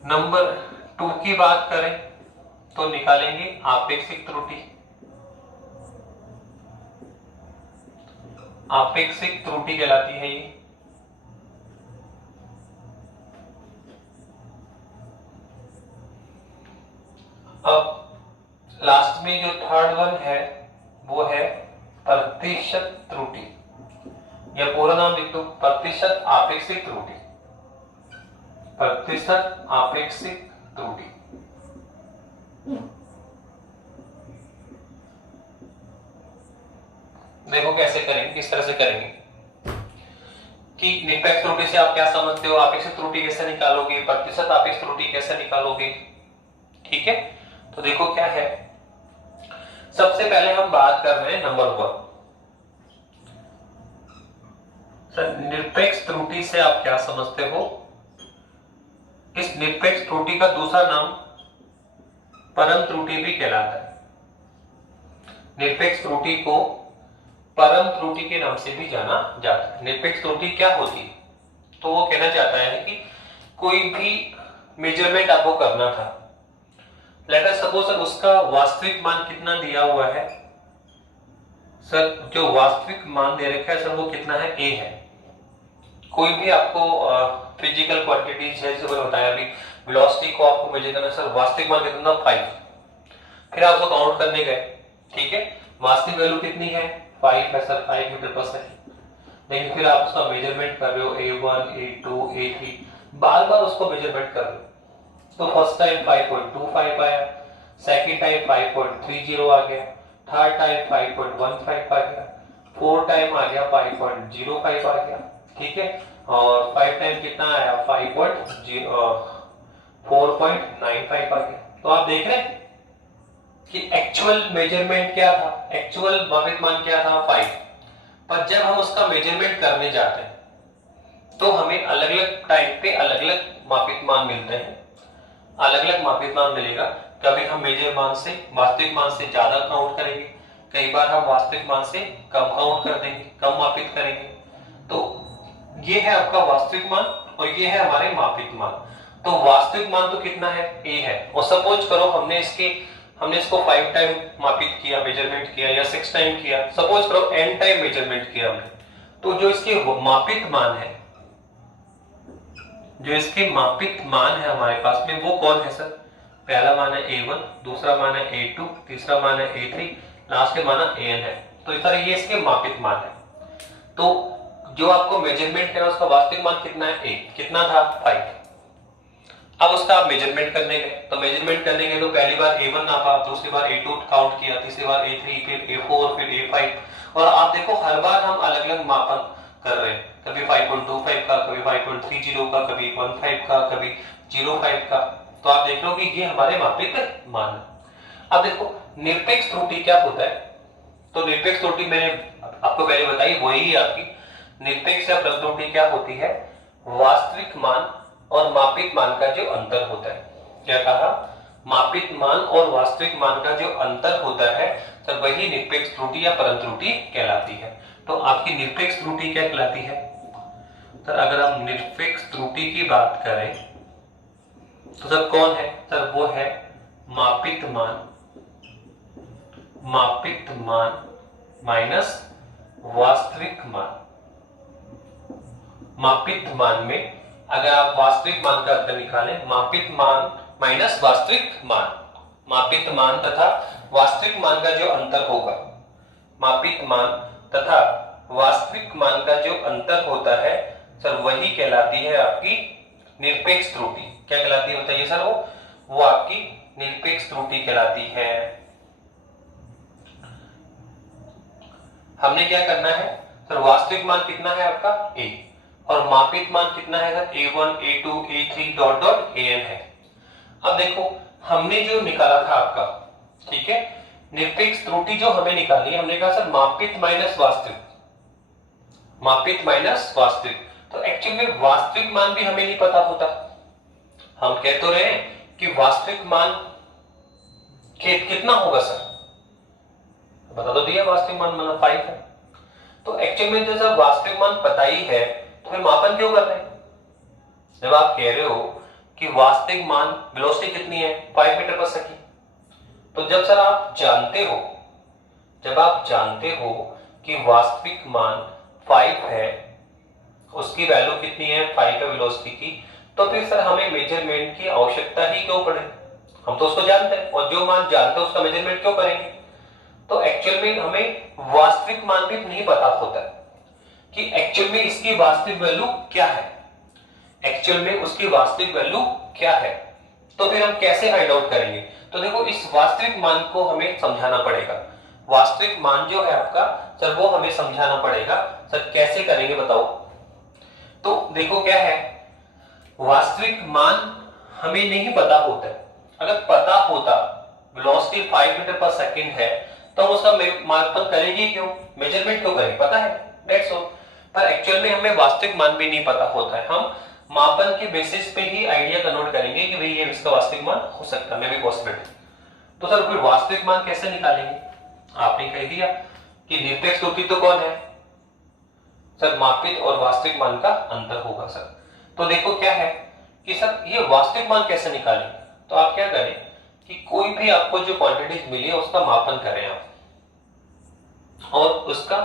नंबर 2 की बात करें तो निकालेंगे आपेक्षिक त्रुटि। आपेक्षिक त्रुटि कहलाती है ये। अब लास्ट में जो थर्ड वन है वो है प्रतिशत त्रुटि, या पूरा नाम लिख दो प्रतिशत आपेक्षिक त्रुटि। प्रतिशत आपेक्षिक त्रुटि। देखो कैसे करेंगे, किस तरह से करेंगे। कि निरपेक्ष त्रुटि से आप क्या समझते हो, आपेक्षिक त्रुटि कैसे निकालोगे, प्रतिशत आपेक्षिक त्रुटि कैसे निकालोगे। ठीक है, तो देखो क्या है, सबसे पहले हम बात कर रहे हैं नंबर 1। सर निरपेक्ष त्रुटि से आप क्या समझते हो? इस निरपेक्ष त्रुटि का दूसरा नाम परम त्रुटि भी कहलाता है। निरपेक्ष त्रुटि को परम त्रुटि के नाम से भी जाना जाता है। निरपेक्ष त्रुटि क्या होती है? तो वो कहना चाहता है कि कोई भी मेजरमेंट आपको करना था, लेट अस सपोज सर उसका वास्तविक मान कितना दिया हुआ है, सर जो वास्तविक मान दे रखा है सर वो कितना है, ए है। कोई भी आपको फिजिकल क्वांटिटीज है, जैसे बताया अभी वेलोसिटी को आपको मेजर करना, सर वास्तविक मान कितना, 5। फिर आप उसको काउंट करने गए, ठीक है, वास्तविक वैल्यू कितनी है, 5 है सर, 5 मीटर पर सेकंड। लेकिन फिर आप उसका मेजरमेंट कर रहे हो, A1 A2 A3, बार बार उसको मेजरमेंट कर रहे हो। तो फर्स्ट टाइम 5.25 आया, सेकंड टाइम 5.30 आ गया, थर्ड टाइम 5.15 आ गया, फोर्थ टाइम आ गया 5.05 आ गया, ठीक है, और 5 टाइम कितना आया, 4.95 आ गया। तो आप देख रहे हैं कि एक्चुअल मेजरमेंट क्या था, एक्चुअल मापित मान क्या था, 5। पर जब हम उसका मेजरमेंट करने जाते हैं तो हमें अलग अलग टाइम पे अलग अलग मापित मान मिलते हैं, अलग अलग मापित मान मिलेगा। कभी हम मेजर मान से, वास्तविक मान से ज्यादा काउंट करेंगे, कई बार हम वास्तविक मान से कम काउंट कर देंगे, कम मापित करेंगे। तो ये है आपका वास्तविक मान और ये है हमारे मापित मान। तो वास्तविक मान तो कितना है, ए है। और सपोज करो हमने इसको 5 टाइम मापित किया, मेजरमेंट किया, या 6 टाइम किया, सपोज करो n टाइम मेजरमेंट किया हमने, तो जो इसके मापित मान है, जो इसके मापित मान है हमारे पास में, वो कौन है सर, पहला मान है A1, दूसरा मान है A2, तीसरा मान है A3, लास्ट के मान AN है। तो इस तरह ये इसके मापित मान है। तो जो आपको मेजरमेंट करना उसका वास्तविक मान कितना है, A कितना था, 5। अब उसका आप मेजरमेंट करने गए, तो मेजरमेंट करने गए तो पहली बार A1 नापा, दूसरी बार A2 काउंट किया, तीसरी बार A3, फिर A4, फिर A5। और आप देखो हर बार हम अलग अलग मापन कर रहे हैं, कभी 5.25 का, कभी 5.30 का, कभी 15 का, कभी 05 का। तो आप देख लो कि ये हमारे मापित मान है। अब देखो निरपेक्ष त्रुटि क्या होता है, तो निरपेक्ष त्रुटि मैंने आपको पहले बताई, वही है आपकी निरपेक्ष या परम त्रुटि। क्या होती है, वास्तविक मान और मापित मान का जो अंतर होता है। क्या कहा, मापित मान और वास्तविक मान का जो अंतर होता है, तो वही निरपेक्ष त्रुटि या परम त्रुटि कहलाती है। तो आपकी निरपेक्ष त्रुटि क्या कहलाती है, तो अगर हम निरपेक्ष त्रुटि की बात करें तो सर कौन है, सर वो है मापित मान माइनस वास्तविक मान। मापित मान में अगर आप वास्तविक मान का अंतर निकालें, मापित मान माइनस वास्तविक मान, मापित मान तथा वास्तविक मान का जो अंतर होगा, मापित मान तथा वास्तविक मान का जो अंतर होता है सर, वही कहलाती है आपकी निरपेक्ष त्रुटि। क्या कहलाती है बताइए सर, वो आपकी निरपेक्ष त्रुटि कहलाती है। हमने क्या करना है सर, वास्तविक मान कितना है आपका A, और मापित मान कितना है sir, A1 A2 A3 dot dot AN है। अब देखो हमने जो निकाला था आपका, ठीक है, निरपेक्ष त्रुटि जो हमें निकाली है, हमने कहा सर मापित माइनस वास्तविक, मापित माइनस वास्तविक। तो एक्चुअली में वास्तविक मान भी हमें नहीं पता होता। हम कह तो रहे हैं कि वास्तविक मान कितना होगा सर, बता दो दिया, वास्तविक मान मतलब 5 है। तो एक्चुअल में जब वास्तविक मान पता ही है तो फिर मापन क्यों कर रहे हैं। जब आप कह रहे हो कि वास्तविक मान वेलोसिटी कितनी है, 5 मीटर पर सेकंड, तो जब सर आप जानते हो, जब आप जानते हो कि वास्तविक मान 5 है, उसकी वैल्यू कितनी है 5 है वेलोसिटी की, तो फिर सर हमें मेजरमेंट की आवश्यकता ही क्यों पड़े। हम तो उसको जानते हैं, और जो मान जानते हैं उसका मेजरमेंट क्यों करेंगे। तो एक्चुअल में हमें वास्तविक मान भी नहीं पता होता कि एक्चुअल में इसकी वास्तविक वैल्यू क्या है, एक्चुअल में उसकी वास्तविक वैल्यू क्या है। तो फिर हम कैसे फाइंड आउट करेंगे, तो देखो इस वास्तविक मान को हमें समझाना पड़ेगा। वास्तविक मान जो है आपका सर, वो हमें समझाना पड़ेगा। सर कैसे करेंगे बताओ। तो देखो क्या है, वास्तविक मान हमें नहीं पता होता है। अगर पता होता वेलोसिटी 5 मीटर पर सेकंड है तो हम उसका मापन करेंगे क्यों, मेजरमेंट क्यों करें, पता है, दैट्स ऑल। पर एक्चुअल में हमें वास्तविक मान भी नहीं पता होता है, हम मापन के बेसिस पे ही आइडिया कन्वर्ट करेंगे कि भाई ये इसका वास्तविक मान हो सकता है, मे बी पॉसिबल। तो सर फिर वास्तविक मान कैसे निकालेंगे, आपने कह दिया कि निरपेक्ष त्रुटि तो कौन है सर, मापित और वास्तविक मान का अंतर होगा सर। तो देखो क्या है कि सर ये वास्तविक मान कैसे निकालेंगे, तो आप क्या करें कि कोई भी आपको जो क्वांटिटीज मिली है उसका मापन करें आप, और उसका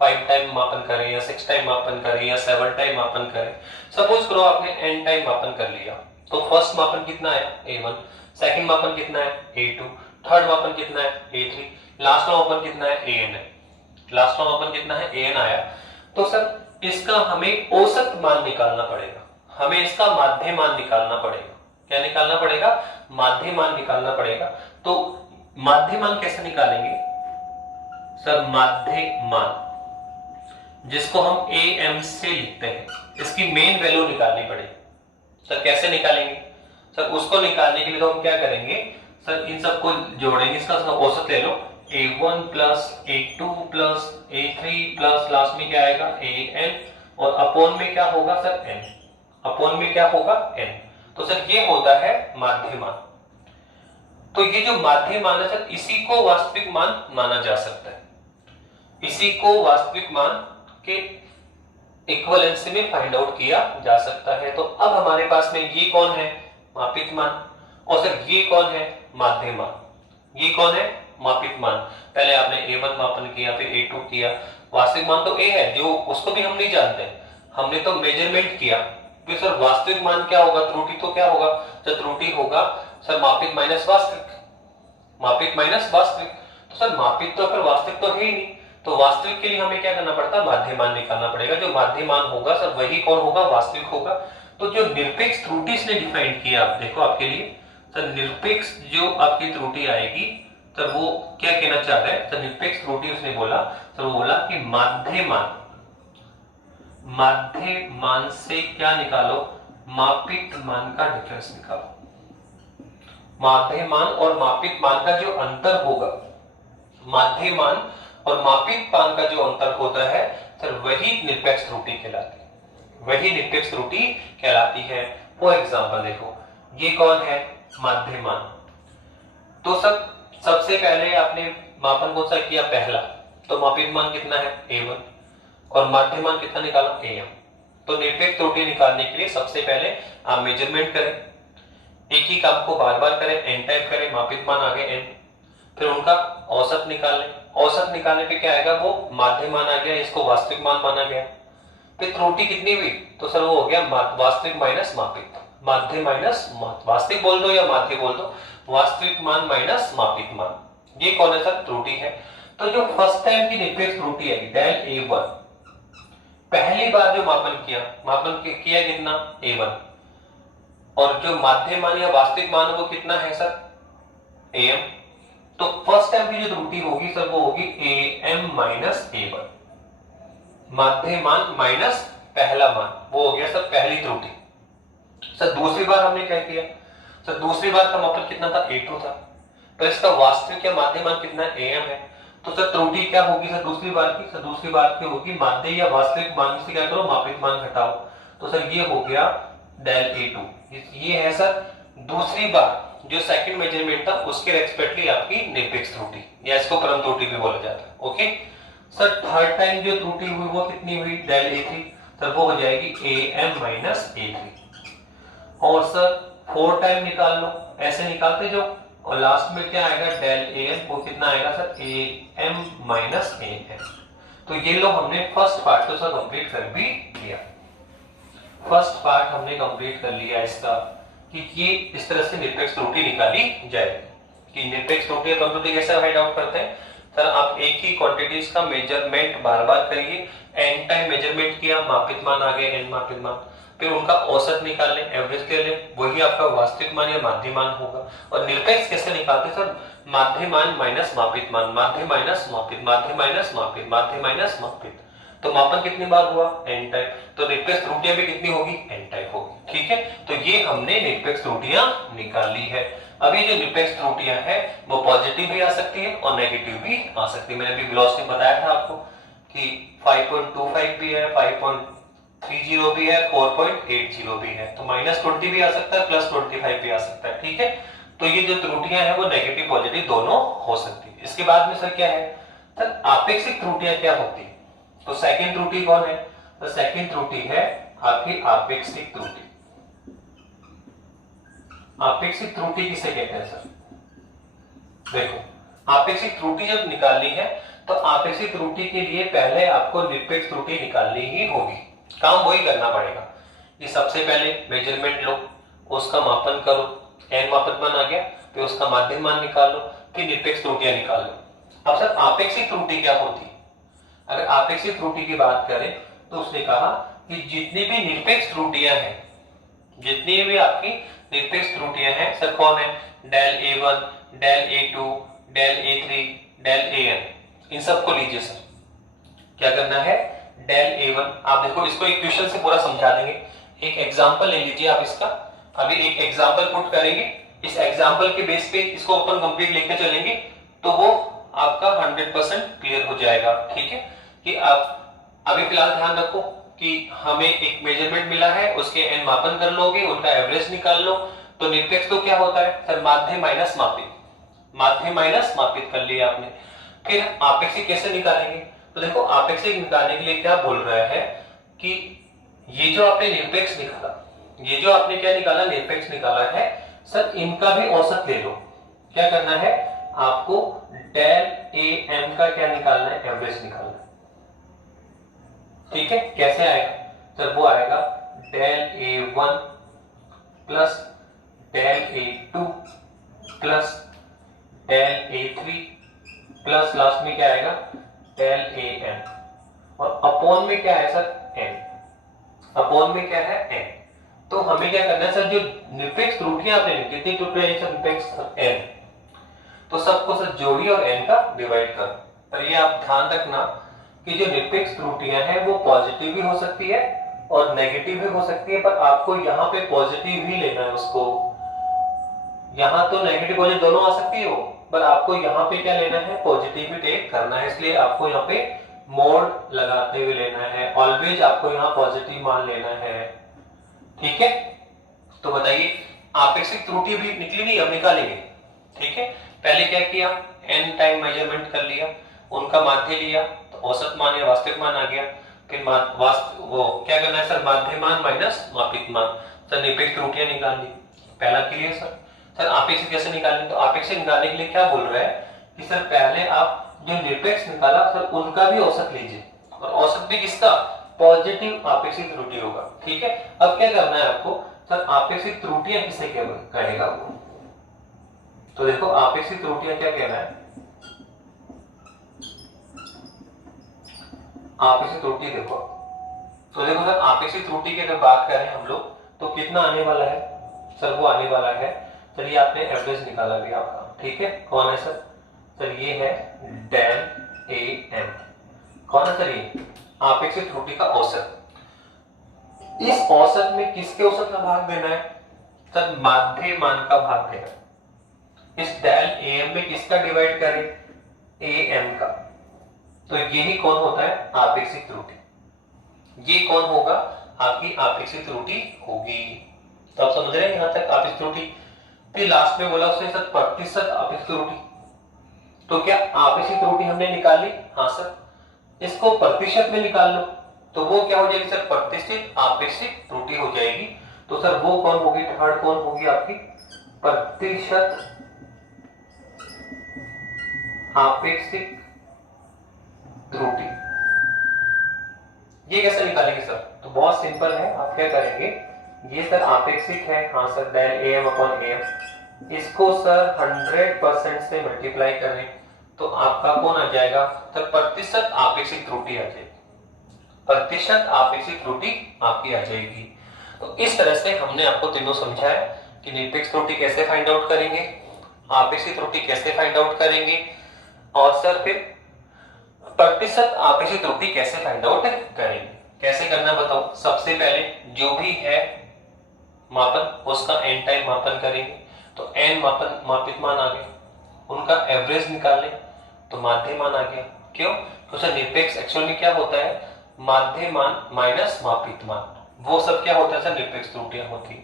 5 टाइम मापन करें या 6 टाइम मापन करें या 7 टाइम मापन करें। सपोज करो आपने n टाइम मापन कर लिया, तो फर्स्ट मापन कितना आया a1, सेकंड मापन कितना है a2, थर्ड मापन कितना है a3, लास्ट मापन कितना है an है, लास्ट मापन कितना है an आया। तो सर इसका हमें औसत मान निकालना पड़ेगा, हमें इसका माध्य मान निकालना पड़ेगा। क्या निकालना पड़ेगा, माध्य मान निकालना पड़ेगा। तो माध्य मान कैसे निकालेंगे सर, माध्य मान जिसको हम am से लिखते हैं, इसकी मेन वैल्यू निकालनी पड़ेगी। सर कैसे निकालेंगे सर, उसको निकालने के लिए तो हम क्या करेंगे सर, इन सबको जोड़ेंगे, इसका औसत ले लो, a1 plus a2 plus a3 plus last में क्या आएगा an, और अपोन में क्या होगा सर n, अपोन में क्या होगा n। तो सर ये होता है माध्य मान। तो ये जो माध्य मान है सर, इसी को वास्तविक मान माना जा सकता है, इसी को वास्तविक मान के इक्विवेलेंसी में फाइंड आउट किया जा सकता है। तो अब हमारे पास में ये कौन है, मापित मान, और सर ये कौन है, माध्य मान। ये कौन है, मापित मान। पहले आपने a1 मापन किया, फिर a2 किया, वास्तविक मान तो a है जो उसको भी हम नहीं जानते, हमने तो मेजरमेंट किया। तो सर वास्तविक मान क्या होगा, त्रुटि तो क्या होगा सर, त्रुटि होगा सर मापित माइनस वास्तविक, मापित माइनस वास्तविक। तो सर मापित तो फिर वास्तविक तो है ही नहीं, तो वास्तविक के लिए हमें क्या करना पड़ता है, माध्य मान निकालना पड़ेगा। जो माध्य मान होगा सर वही कौन होगा, वास्तविक होगा। तो जो निरपेक्ष त्रुटि इसने डिफाइन किया, आप देखो आपके लिए सर निरपेक्ष जो आपकी त्रुटि आएगी सर, वो क्या कहना चाह रहा है सर, निरपेक्ष त्रुटि उसने बोला सर, वो बोला कि माध्य मान, माध्य मान से क्या निकालो, मापित मान का डिफरेंस निकालो। माध्य मान और मापित मान का जो अंतर होगा, माध्य मान और मापित मान का जो अंतर होता है सर, वही निरपेक्ष त्रुटि कहलाती है, वही निरपेक्ष त्रुटि कहलाती है। फॉर एग्जांपल देखो, ये कौन है, माध्य मान। तो सर सबसे पहले आपने मापन कौन सा किया, पहला, तो मापित मान कितना है a1, और माध्य मान कितना निकाला am। तो निरपेक्ष त्रुटि निकालने के लिए सबसे पहले आप मेजरमेंट करें, एक ही काम को बार बार करें, n टाइप करें, मापित मान आ गए n, फिर उनका औसत निकाल लें, औसत निकालने पे क्या आएगा, वो माध्य मान आ गया, इसको वास्तविक मान माना गया। फिर त्रुटि कितनी हुई, तो सर वो हो गया वास्तविक माइनस मापित, माध्य माइनस वास्तविक बोल दो या माध्य बोल दो, वास्तविक मान माइनस मापित मान, ये कौन है सर, त्रुटि है। तो जो फर्स्ट टाइम की निरपेक्ष त्रुटि है डेल a1, पहली बार जो मापन किया कितना a1, और जो माध्य मान या वास्तविक मान वो कितना है सर am। तो फर्स्ट टाइम की जो त्रुटि होगी सर वो होगी am माइनस a1, माध्य मान माइनस पहला मान, वो हो गया सर पहली त्रुटि। सर दूसरी बार हमने क्या किया सर, दूसरी बार का मापन कितना था a2 था, तो इसका वास्तविक या माध्य मान कितना am है। तो सर त्रुटि क्या होगी सर दूसरी बार की, सर दूसरी बार की होगी माध्य या वास्तविक मान से क्या करो, मापित मान घटाओ। तो सर ये हो गया डेल a2, ये है सर दूसरी बार जो सेकंड मेजरमेंट था उसके रेस्पेक्टली आपकी निरपेक्ष त्रुटि, या इसको परम त्रुटि भी बोला जाता है। ओके सर थर्ड टाइम जो त्रुटि हुई वो कितनी हुई, डेल a3, सर वो हो जाएगी am माइनस a3। और सर फोर टाइम निकाल लो, ऐसे निकालते जो, और लास्ट में क्या आएगा डेल am, वो कितना आएगा सर am माइनस am। तो ये लो हमने फर्स्ट पार्ट तो सर कंप्लीट कर भी लिया, फर्स्ट पार्ट हमने कंप्लीट कर लिया इसका, कि ये इस तरह से निरपेक्ष त्रुटि निकाली जाएगी। कि निरपेक्ष त्रुटि या त्रुटि कैसे फाइंड आउट करते हैं सर, आप एक ही क्वांटिटीज का मेजरमेंट बार बार करिए, n टाइम मेजरमेंट किया, मापित मान आ गए n मापित मान, फिर उनका औसत निकाल लें, एवरेज ले लें, वही आपका वास्तविक मान या माध्य मान होगा। और निरपेक्ष कैसे निकालते हैं सर, माध्य मान माइनस मापित मान, माध्य माइनस मापित, माध्य माइनस मापित, माध्य माइनस मापित। तो मापन कितनी बार हुआ, n टाइम, तो निरपेक्ष त्रुटियां भी कितनी होगी, n टाइम होगी। ठीक है, तो ये हमने निरपेक्ष त्रुटियां निकाली है। अभी जो निरपेक्ष त्रुटियां है वो पॉजिटिव भी आ सकती है और नेगेटिव भी आ सकती है। मैंने अभी वेलोसिटी बताया था आपको कि 5.25 भी है, 5.30 भी है, 4.80 भी है, तो -20 भी आ सकता है, +25 भी आ सकता है। ठीक है, तो ये जो त्रुटियां हैं वो नेगेटिव पॉजिटिव दोनों हो सकती है। इसके बाद में सर क्या है, सर आपेक्षिक त्रुटियां क्या होती है, तो सेकंड त्रुटि कौन है, तो सेकंड त्रुटि है आपकी आपेक्षिक त्रुटि। आपेक्षिक त्रुटि किसे कहते हैं सर, देखो आपेक्षिक त्रुटि जब निकालनी है तो आपेक्षिक त्रुटि के लिए पहले आपको निरपेक्ष त्रुटि निकालनी ही होगी, काम वही करना पड़ेगा कि सबसे पहले मेजरमेंट लो, उसका मापन करो, n मापक मान आ गया, फिर उसका माध्यम मान निकाल लो, फिर निरपेक्ष त्रुटियां निकाल लो। अब सर आपेक्षिक त्रुटि क्या होती है, अगर आपेक्षिक त्रुटि की बात करें तो उसने कहा कि जितनी भी निरपेक्ष त्रुटियां हैं, जितनी भी आपकी निरपेक्ष त्रुटियां हैं सर कौन है, del A1, del A2, del A3, del AN, इन सबको लीजिए सर, क्या करना है, डेल A1, आप देखो इसको एक क्वेश्चन से पूरा समझा देंगे, एक एग्जांपल ले लीजिए आप इसका, अभी एक एग्जांपल पुट करेंगे, इस एग्जांपल के बेस पे इसको अपन कंप्लीट लेके चलेंगे तो वो आपका 100% क्लियर हो जाएगा। ठीक है, कि आप अभी फिलहाल ध्यान रखो कि हमें एक मेजरमेंट मिला है, उसके n मापन कर लोगे, उनका एवरेज निकाल लो, तो निरपेक्ष तो क्या होता है सर, माध्य माइनस मापित, माध्य माइनस मापित कर लिया आपने। फिर आपेक्षिक कैसे निकालेंगे, तो देखो आपेक्षिक निकालने के लिए क्या बोल रहा है कि ये जो आपने निरपेक्ष निकाला, ये जो आपने क्या निकाला, निरपेक्ष निकाला है सर, इनका भी औसत ले लो। क्या करना है आपको, डेल AM का क्या निकालना है, एवरेज निकालना है। ठीक है, कैसे आएगा सर, वो आएगा del A1 plus del A2 plus del A3 plus last में क्या आएगा, डेल AM, और अपॉन में क्या है सर, n, अपॉन में क्या है n। तो हमें क्या करना है सर, जो निरपेक्ष त्रुटियां आपने कितनी त्रुटियां है सर, निरपेक्ष n, तो सबको सर जोड़िए और n का डिवाइड करो। पर ये आप ध्यान रखना कि जो निरपेक्ष त्रुटियां हैं वो पॉजिटिव भी हो सकती है और नेगेटिव भी हो सकती है, पर आपको यहाँ पे पॉजिटिव ही लेना है उसको, यहाँ तो नेगेटिव पॉजिटिव दोनों आ सकती है वो, पर आपको यहाँ पे क्या लेना है, पॉजिटिव भी टेक करना है, इसलिए आपको यहाँ पे मोड लगाते हुए लेना है, ऑलवेज आपको यहाँ पॉजिटिव मान लेना है। ठीक है, तो बताइए आपेक्षिक त्रुटि भी निकली नहीं, अब निकालेंगे। ठीक है, पहले क्या किया, n टाइम मेजरमेंट कर लिया, उनका माध्य लिया तो औसत मान या वास्तविक मान आ गया, फिर वो क्या करना है सर, माध्य मान माइनस मापित मान, सर निरपेक्ष त्रुटियां निकाल ली, पहला क्लियर सर। सर आपेक्षिक कैसे निकालेंगे, तो आपेक्षिक निकालने के लिए क्या बोल रहा है कि सर पहले आप जो निरपेक्ष निकाला सर उनका भी औसत लीजिए, और औसत भी किसका, पॉजिटिव आपेक्षिक त्रुटि होगा। ठीक है, अब क्या करना है आपको सर, आपेक्षिक त्रुटियां किसे कहेगा वो, तो देखो आपेक्षिक त्रुटियां क्या कहना है, आपेक्षिक त्रुटि देखो, तो देखो सर आपेक्षिक त्रुटि की अगर बात करें हम लोग तो कितना आने वाला है सर, वो आने वाला है, चलिए आपने एवरेज निकाला भी आपका। ठीक है, कौन है सर, ये है डेल AM, कौन है सर, ये आपेक्षिक त्रुटि का औसत। इस औसत में किसके औसत का भाग देना है सर, माध्य मान का भाग देना है। इस डेल AM में किसका डिवाइड करें, AM का, तो यही कौन होता है, आपेक्षिक त्रुटि। ये कौन होगा, आपकी आपेक्षिक त्रुटि होगी। तो आप समझ रहे हैं यहां तक आपेक्षिक त्रुटि। फिर लास्ट में बोला उसने सर प्रतिशत आपेक्षिक त्रुटि, तो क्या आपेक्षिक त्रुटि हमने निकाली, हाँ सर, इसको प्रतिशत में निकाल लो तो वो क्या हो जाएगी सर, प्रतिशत आपेक्षिक त्रुटि हो जाएगी। तो सर वो कौन होगी, थर्ड कौन होगी आपकी, प्रतिशत आपेक्षिक त्रुटि। ये कैसे निकालेंगे सर, तो बहुत सिंपल है, आप क्या करेंगे, ये सर आपेक्षिक है, हाँ sir, del AM upon AM, इसको सर 100% से मल्टीप्लाई करें तो आपका कौन आ जाएगा, तो प्रतिशत आपेक्षिक त्रुटि आ जाएगी, प्रतिशत आपेक्षिक त्रुटि आपकी आ जाएगी। तो इस तरह से हमने आपको तीनों समझाया कि निरपेक्ष त्रुटि कैसे फाइंड आउट करेंगे, आपेक्षिक त्रुटि कैसे फाइंड आउट करेंगे, और सर फिर प्रतिशत आपसी त्रुटि कैसे फाइंड आउट करेंगे, कैसे करना बताओ। सबसे पहले जो भी है मापन उसका एन टाइम मापन करेंगे, तो एन मापन मापित मान आ गया, उनका एवरेज निकाल लें तो माध्य मान आ गया। क्यों? क्योंकि निरपेक्ष एक्चुअल में क्या होता है, माध्य मान माइनस मापित मान, वो सब क्या होता है सर, निरपेक्ष त्रुटियां होती।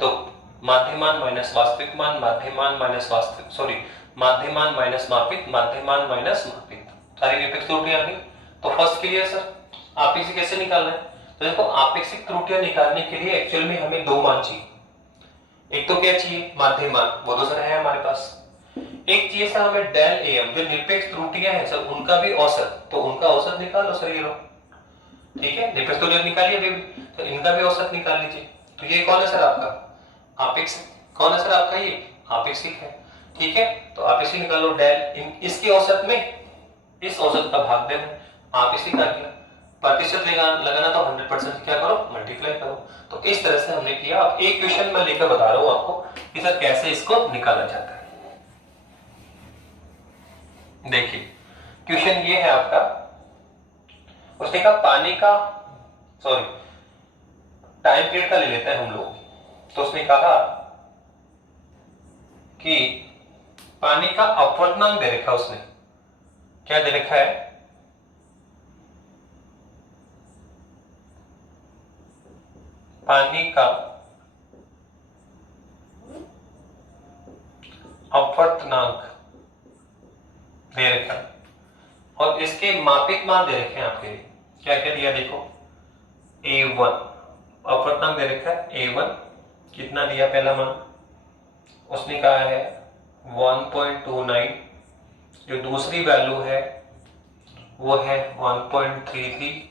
तो माध्य मान माइनस वास्तविक मान, माध्य मान माइनस वास्तविक, सॉरी, माध्य मान माइनस मापित, माध्य मान माइनस मापित, सारी निरपेक्ष त्रुटियां आ गई। तो फर्स्ट क्लियर सर, आपेक्षिक कैसे निकालना है। तो देखो आपेक्षिक त्रुटियां निकालने के लिए एक्चुअल में हमें दो मान चाहिए। एक तो क्या चाहिए, माध्य मान, वो तो सर है हमारे पास। एक चाहिए सर हमें डेल एम, जो निरपेक्ष त्रुटियां हैं सर उनका भी औसत, तो उनका औसत निकाल लो सर, ये लो, ठीक है, निरपेक्ष त्रुटियां निकालिए अभी, तो इनका भी औसत निकाल लीजिए। तो ये कौन है सर आपका आपेक्षिक, कौन है सर आपका ये आपेक्षिक है, ठीक है। तो आपेक्षिक निकालो, डेल इसके औसत में इस औसत का भाग देना, आपेक्षिक आ गया। प्रतिशत लगाना तो 100% क्या करो, मल्टीप्लाई करो। तो इस तरह से हमने किया। अब एक क्वेश्चन मैं लेकर बता रहा हूं आपको कि सर कैसे इसको निकाला जाता है। देखिए क्वेश्चन ये है आपका, उसने कहा पानी का, सॉरी टाइम पीरियड का ले लेते हैं हम लोग। तो उसने कहा कि पानी का अपवर्तनांक दे रखा, उसने क्या दे रखा है, पानी का अपवर्तनांक दे रखा है और इसके मापित मान दे रखे हैं आपके लिए। क्या क्या दिया देखो, A1 अपवर्तनांक दे रखा है, A1 कितना दिया पहला मान, उसने कहा है 1.29, जो दूसरी वैल्यू है वो है 1.33,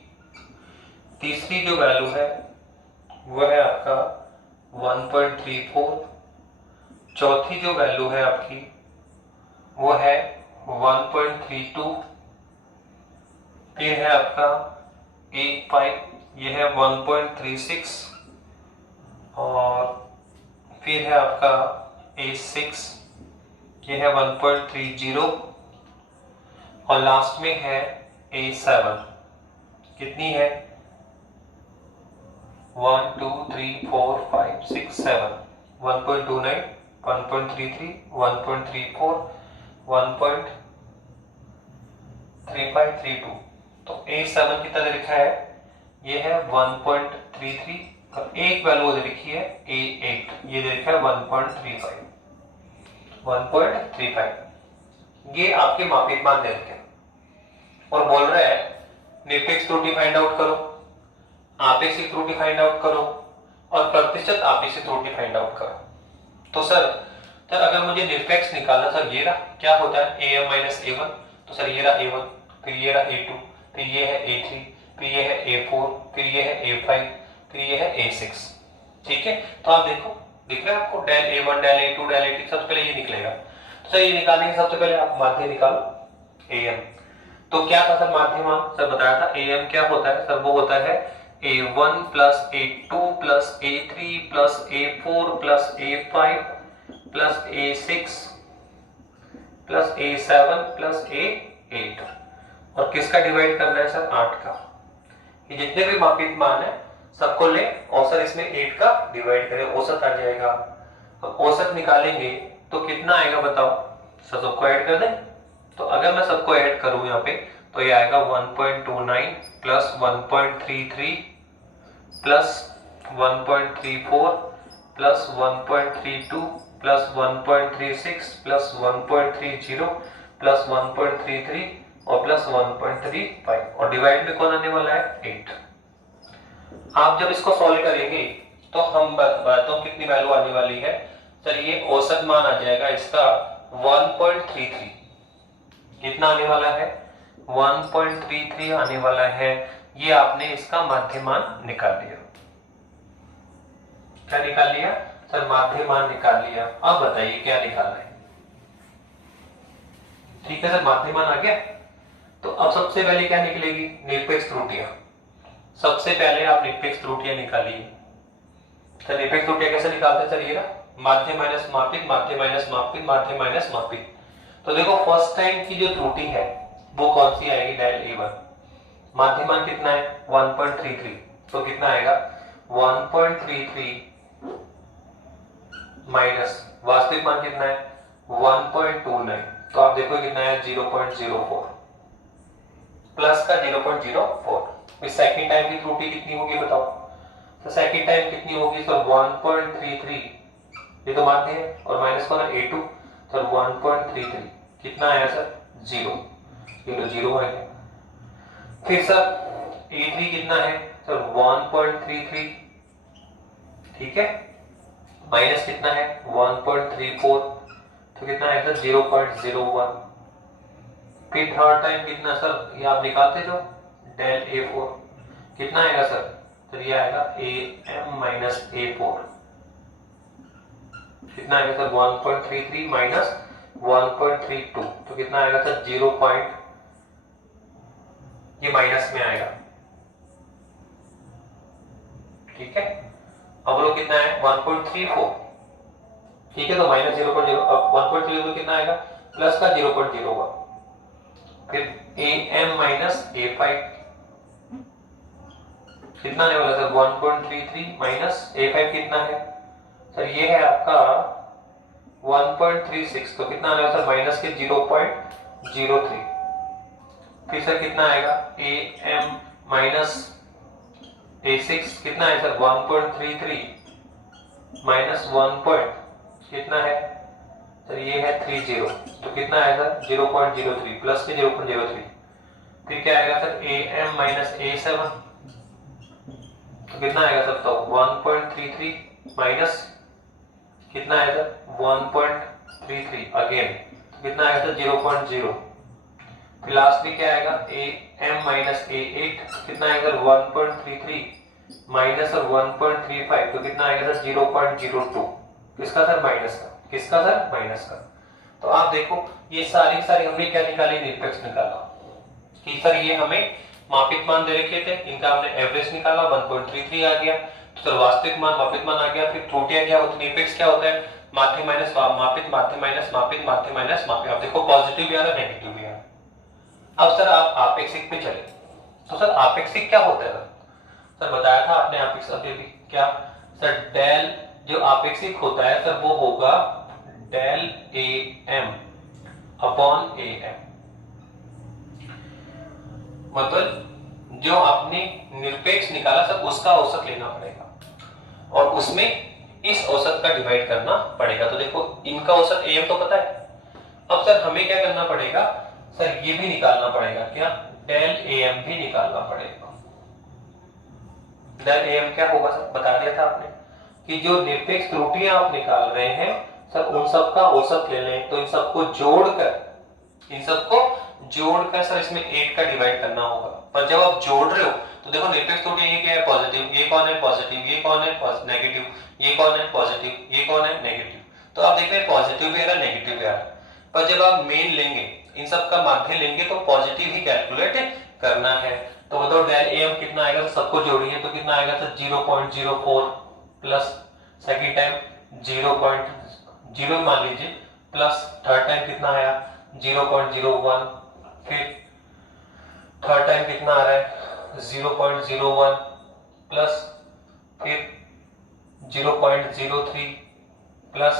तीसरी जो वैल्यू है वो है आपका 1.34, चौथी जो वैल्यू है आपकी वो है 1.32, फिर है आपका A5, ये है 1.36 और फिर है आपका A6, ये है 1.30 और लास्ट में है A7, कितनी है 1 2 3 4 5 6 7, 1.29, 1.33, 1.34, 1.3532। तो A7 कितना दे रखा है, ये है 1.33 और एक वैल्यू दे रखी है A8, ये दे रखा है 1.35, 1.35। ये आपके मापित मान दे रखे हैं और बोल रहा है निरपेक्ष त्रुटि फाइंड आउट करो, आपेक्षिक त्रुटि फाइंड आउट करो और प्रतिशत आपेक्षिक त्रुटि फाइंड आउट करो। तो सर अगर मुझे निरपेक्ष निकालना, सर ये रहा क्या होता है AM माइनस A1, तो सर ये रहा A1, फिर ये रहा A2, फिर ये है A3, फिर ये है A4, फिर ये है A5, फिर ये है A6, ठीक है। तो आप देखो, दिख रहा है आपको del A1, del A2, del A3, सबसे पहले ये निकलेगा। तो सर ये निकालने के सबसे पहले आप माध्य निकालो AM। तो क्या था सर माध्य मान, सर बताया था AM क्या होता है सर, वो होता है A1 plus A2 plus A3 plus A4 plus A5 plus A6 plus A7 plus A8 और किसका डिवाइड करना है सर, 8 का। ये जितने भी मापित मान है सबको ले और सर इसमें 8 का डिवाइड करें, औसत आ जाएगा। अब औसत निकालेंगे तो कितना आएगा बताओ, सर सबको ऐड कर दें। तो अगर मैं सबको ऐड करूं यहाँ पे तो ये आएगा 1.29 plus 1.33 plus 1.34 plus 1.32 plus 1.36 plus 1.30 plus 1.33 और प्लस 1.35 और डिवाइड में कौन आने वाला है 8। आप जब इसको सॉल्व करेंगे तो हम बताता हूं कितनी वैल्यू आने वाली है सर, ये औसत मान आ जाएगा इसका 1.33, कितना आने वाला है 1.33 आने वाला है। ये आपने इसका माध्य मान निकाल लिया। क्या निकाल लिया सर, माध्य मान निकाल लिया। अब बताइए क्या निकालना है। ठीक है सर, माध्य मान आ गया। तो अब सबसे पहले क्या निकलेगी, निरपेक्ष त्रुटियां। सबसे पहले आप निरपेक्ष त्रुटियां निकालिए। सर निरपेक्ष त्रुटियां कैसे निकालते हैं सर, ये ना माध्य माइनस मापित, माध्य माइनस मापित, माध्य माइनस मापित। तो देखो फर्स्ट टाइम की जो त्रुटि है वो कौन सी आएगी, डेल A1। माध्यमान कितना है 1.33, तो कितना आएगा 1.33 माइनस वास्तविक मान कितना है 1.29, तो आप देखो कितना है 0.04 प्लस का 0.04। इस सेकंड टाइम की त्रुटि कितनी होगी बताओ, तो सेकंड टाइम कितनी होगी, तो 1.33, ये तो माध्य है और माइनस कौन है A2, तो 1.33 कितना आया सर 0, ये तो 0 है। फिर सर A3 कितना है सर 1.33, ठीक है, माइनस कितना है 1.34, तो कितना है सर 0.01। फिर थर्ड टाइम कितना सर, ये आप निकालते जो डेल A4 कितना आएगा सर, तो ये आएगा AM माइनस A4 कितना आएगा सर 1.33 माइनस 1.32, तो कितना आएगा सर 0. ये माइनस में आएगा, ठीक है। अब लोग कितना है 1.34, ठीक है, तो माइनस 0.0, अब 1.34 कितना आएगा प्लस का 0.01। फिर AM माइनस A5 कितना आने वाला सर 1.33 माइनस A5 कितना है सर, ये है आपका 1.36, तो कितना आने वाला सर माइनस के 0.03। फिर सर कितना आएगा AM माइनस A6 कितना है सर 1.33 माइनस 1. कितना है सर, ये है 30, तो कितना आएगा 0.03 प्लस के 0.03। फिर क्या आएगा सर AM माइनस A7, तो कितना आएगा सर, तो 1.33 माइनस कितना आएगा 1.33 अगेन, तो कितना आएगा सर 0.0। फिर लास्ट में क्या आएगा AM माइनस A8 कितना आएगा 1.33 माइनस और 1.35, तो कितना आएगा सर 0.02। किसका सर माइनस का, किसका सर माइनस का। तो आप देखो ये सारी हमने क्या निकाली, निरपेक्ष निकाला कि सर ये हमें मापित मान दे रखे थे, इनका हमने एवरेज निकाला 1.33 आ गया, तो सर वास्तविक मान मापित मान आ गया। फिर त्रुटियां क्या होती है, निरपेक्ष क्या होता है, माध्य माइनस मापित, माध्य माइनस मापित, माध्य माइनस मापित। आप देखो पॉजिटिव भी आ रहा है नेगेटिव भी आ रहा है। अब सर आप आपेक्षिक पे चले, तो सर आपेक्षिक क्या होता है सर बताया था आपने आपेक्षिक अभी भी क्या सर, डेल जो आपेक्षिक होता है सर वो होगा डेल AM अपॉन AM, मतलब जो आपने निरपेक्ष निकाला सर उसका औसत लेना पड़ेगा और उसमें इस औसत का डिवाइड करना पड़ेगा। तो देखो इनका औसत AM तो पता है, अब सर हमें क्या करना पड़ेगा सर, ये भी निकालना पड़ेगा, क्या डेल AM भी निकालना पड़ेगा। डेल AM क्या होगा सर, बता दिया था आपने कि जो निरपेक्ष त्रुटियां आप निकाल रहे हैं सर उन सब का औसत ले लें, तो इन सबको जोड़कर सर इसमें 8 का डिवाइड करना होगा। पर जब आप जोड़ रहे हो तो देखो निरपेक्ष त्रुटि ये क्या है पॉजिटिव, ये कौन है पॉजिटिव, ये कौन है नेगेटिव, ये कौन है पॉजिटिव, ये कौन है नेगेटिव। तो आप देख रहे हैं पॉजिटिव भी आ रहा है नेगेटिव भी आ रहा है, पर जब आप मेन लेंगे इन सब का माध्य लेंगे तो पॉजिटिव ही कैलकुलेट करना है। तो बताओ डेल AM कितना आएगा, सबको जोड़िए तो कितना आएगा सर 0.04 प्लस सेकेंड टाइम 0.0 मान लीजिए प्लस थर्ड टाइम कितना आया 0.01, फिर थर्ड टाइम कितना आ रहा है 0.01 प्लस फिर 0.03 प्लस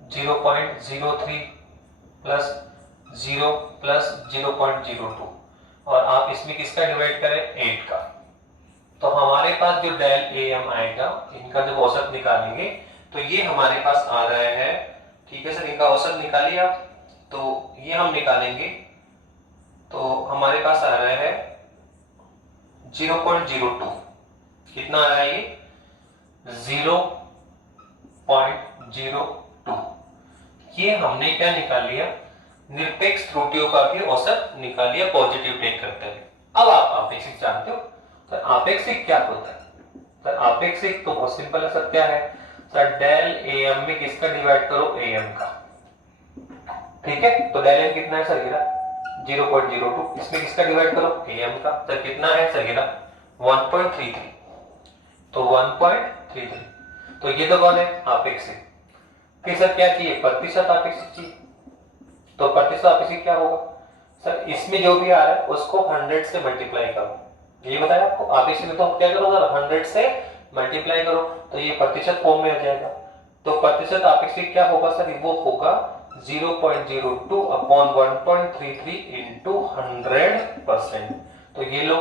0.03 प्लस 0 प्लस 0.02 और आप इसमें किसका डिवाइड करें 8 का। तो हमारे पास जो डेल AM आएगा इनका जब औसत निकालेंगे तो ये हमारे पास आ रहा है, ठीक है सर, इनका औसत निकालिए आप, तो ये हम निकालेंगे तो हमारे पास आ रहा है 0.02, कितना आ रहा है ये 0.02। ये हमने क्या निकाल लिया, निरपेक्ष त्रुटियों का भी औसत निकाल लिया पॉजिटिव टेक करते हुए। अब आप आपेक्षिक जानते हो, सर आपेक्षिक क्या होता है सर, आपेक्षिक तो बहुत सिंपल है सर, क्या है सर डेल AM में किसका डिवाइड करो AM का, ठीक है। तो डेल AM कितना है सर गिरा 0.02, इसमें किसका डिवाइड करो AM का, सर कितना है सर गिरा 1.33, तो 1.33, तो ये तो कौन है आपेक्षिक। फिर सर क्या चाहिए प्रतिशत आपेक्षिक चाहिए, तो प्रतिशत आपेक्षिक क्या होगा सर इसमें जो भी आ रहा है उसको 100 से मल्टीप्लाई करो, ये बताया आपको। आपेक्षिक में तो क्या करो सर, 100 से मल्टीप्लाई करो तो ये प्रतिशत फॉर्म में आ जाएगा। तो प्रतिशत आपेक्षिक क्या होगा सर, वो होगा 0.02 अपॉन 1.33 इंटू 100%। तो ये लो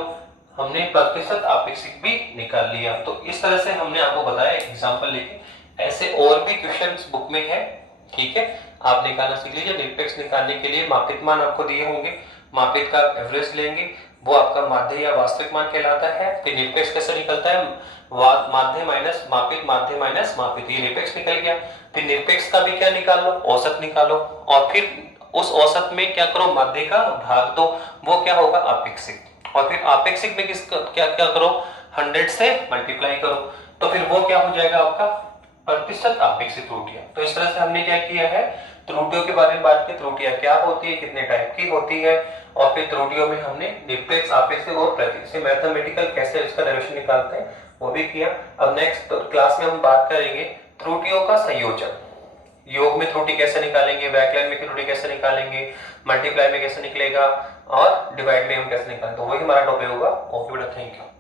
हमने प्रतिशत आपेक्षिक भी निकाल लिया। तो इस तरह से हमने आपको बताया एग्जांपल लेके। ऐसे और भी क्वेश्चंस बुक में है, ठीक है, आप निकालना सीख लीजिए। निरपेक्ष निकालने के लिए मापित मान आपको दिए होंगे, मापित का एवरेज लेंगे, वो आपका माध्य या वास्तविक मान कहलाता है। फिर निरपेक्ष कैसे निकलता है, माध्य माइनस मापित, माध्य माइनस मापित, ये निरपेक्ष निकल गया। फिर निरपेक्ष का भी क्या निकाल लो, औसत निकालो, और फिर उस औसत में क्या करो, माध्य का भाग दो, वो क्या होगा आपेक्षिक। और फिर आपेक्षिक में किस क्या क्या करो, 100 से मल्टीप्लाई करो, तो फिर वो क्या हो जाएगा आपका प्रतिशत आपेक्षिक त्रुटियां। तो इस तरह से हमने क्या किया है, त्रुटियों के बारे में बात की, त्रुटियां क्या होती है, कितने टाइप की होती है, और फिर त्रुटियों में हमने निरपेक्ष, आपेक्षिक और प्रतिशत मैथमेटिकल कैसे इसका डेरिवेशन निकालते हैं वो भी किया। अब नेक्स्ट क्लास में हम बात करेंगे त्रुटियों का संयोजन। योग में त्रुटि कैसे निकालेंगे, बैकलाइन में त्रुटि कैसे निकालेंगे, मल्टीप्लाई में कैसे निकलेगा, और डिवाइड में हम कैसे निकालेंगे। तो वही हमारा टॉपिक होगा। ओके बेटा, थैंक यू।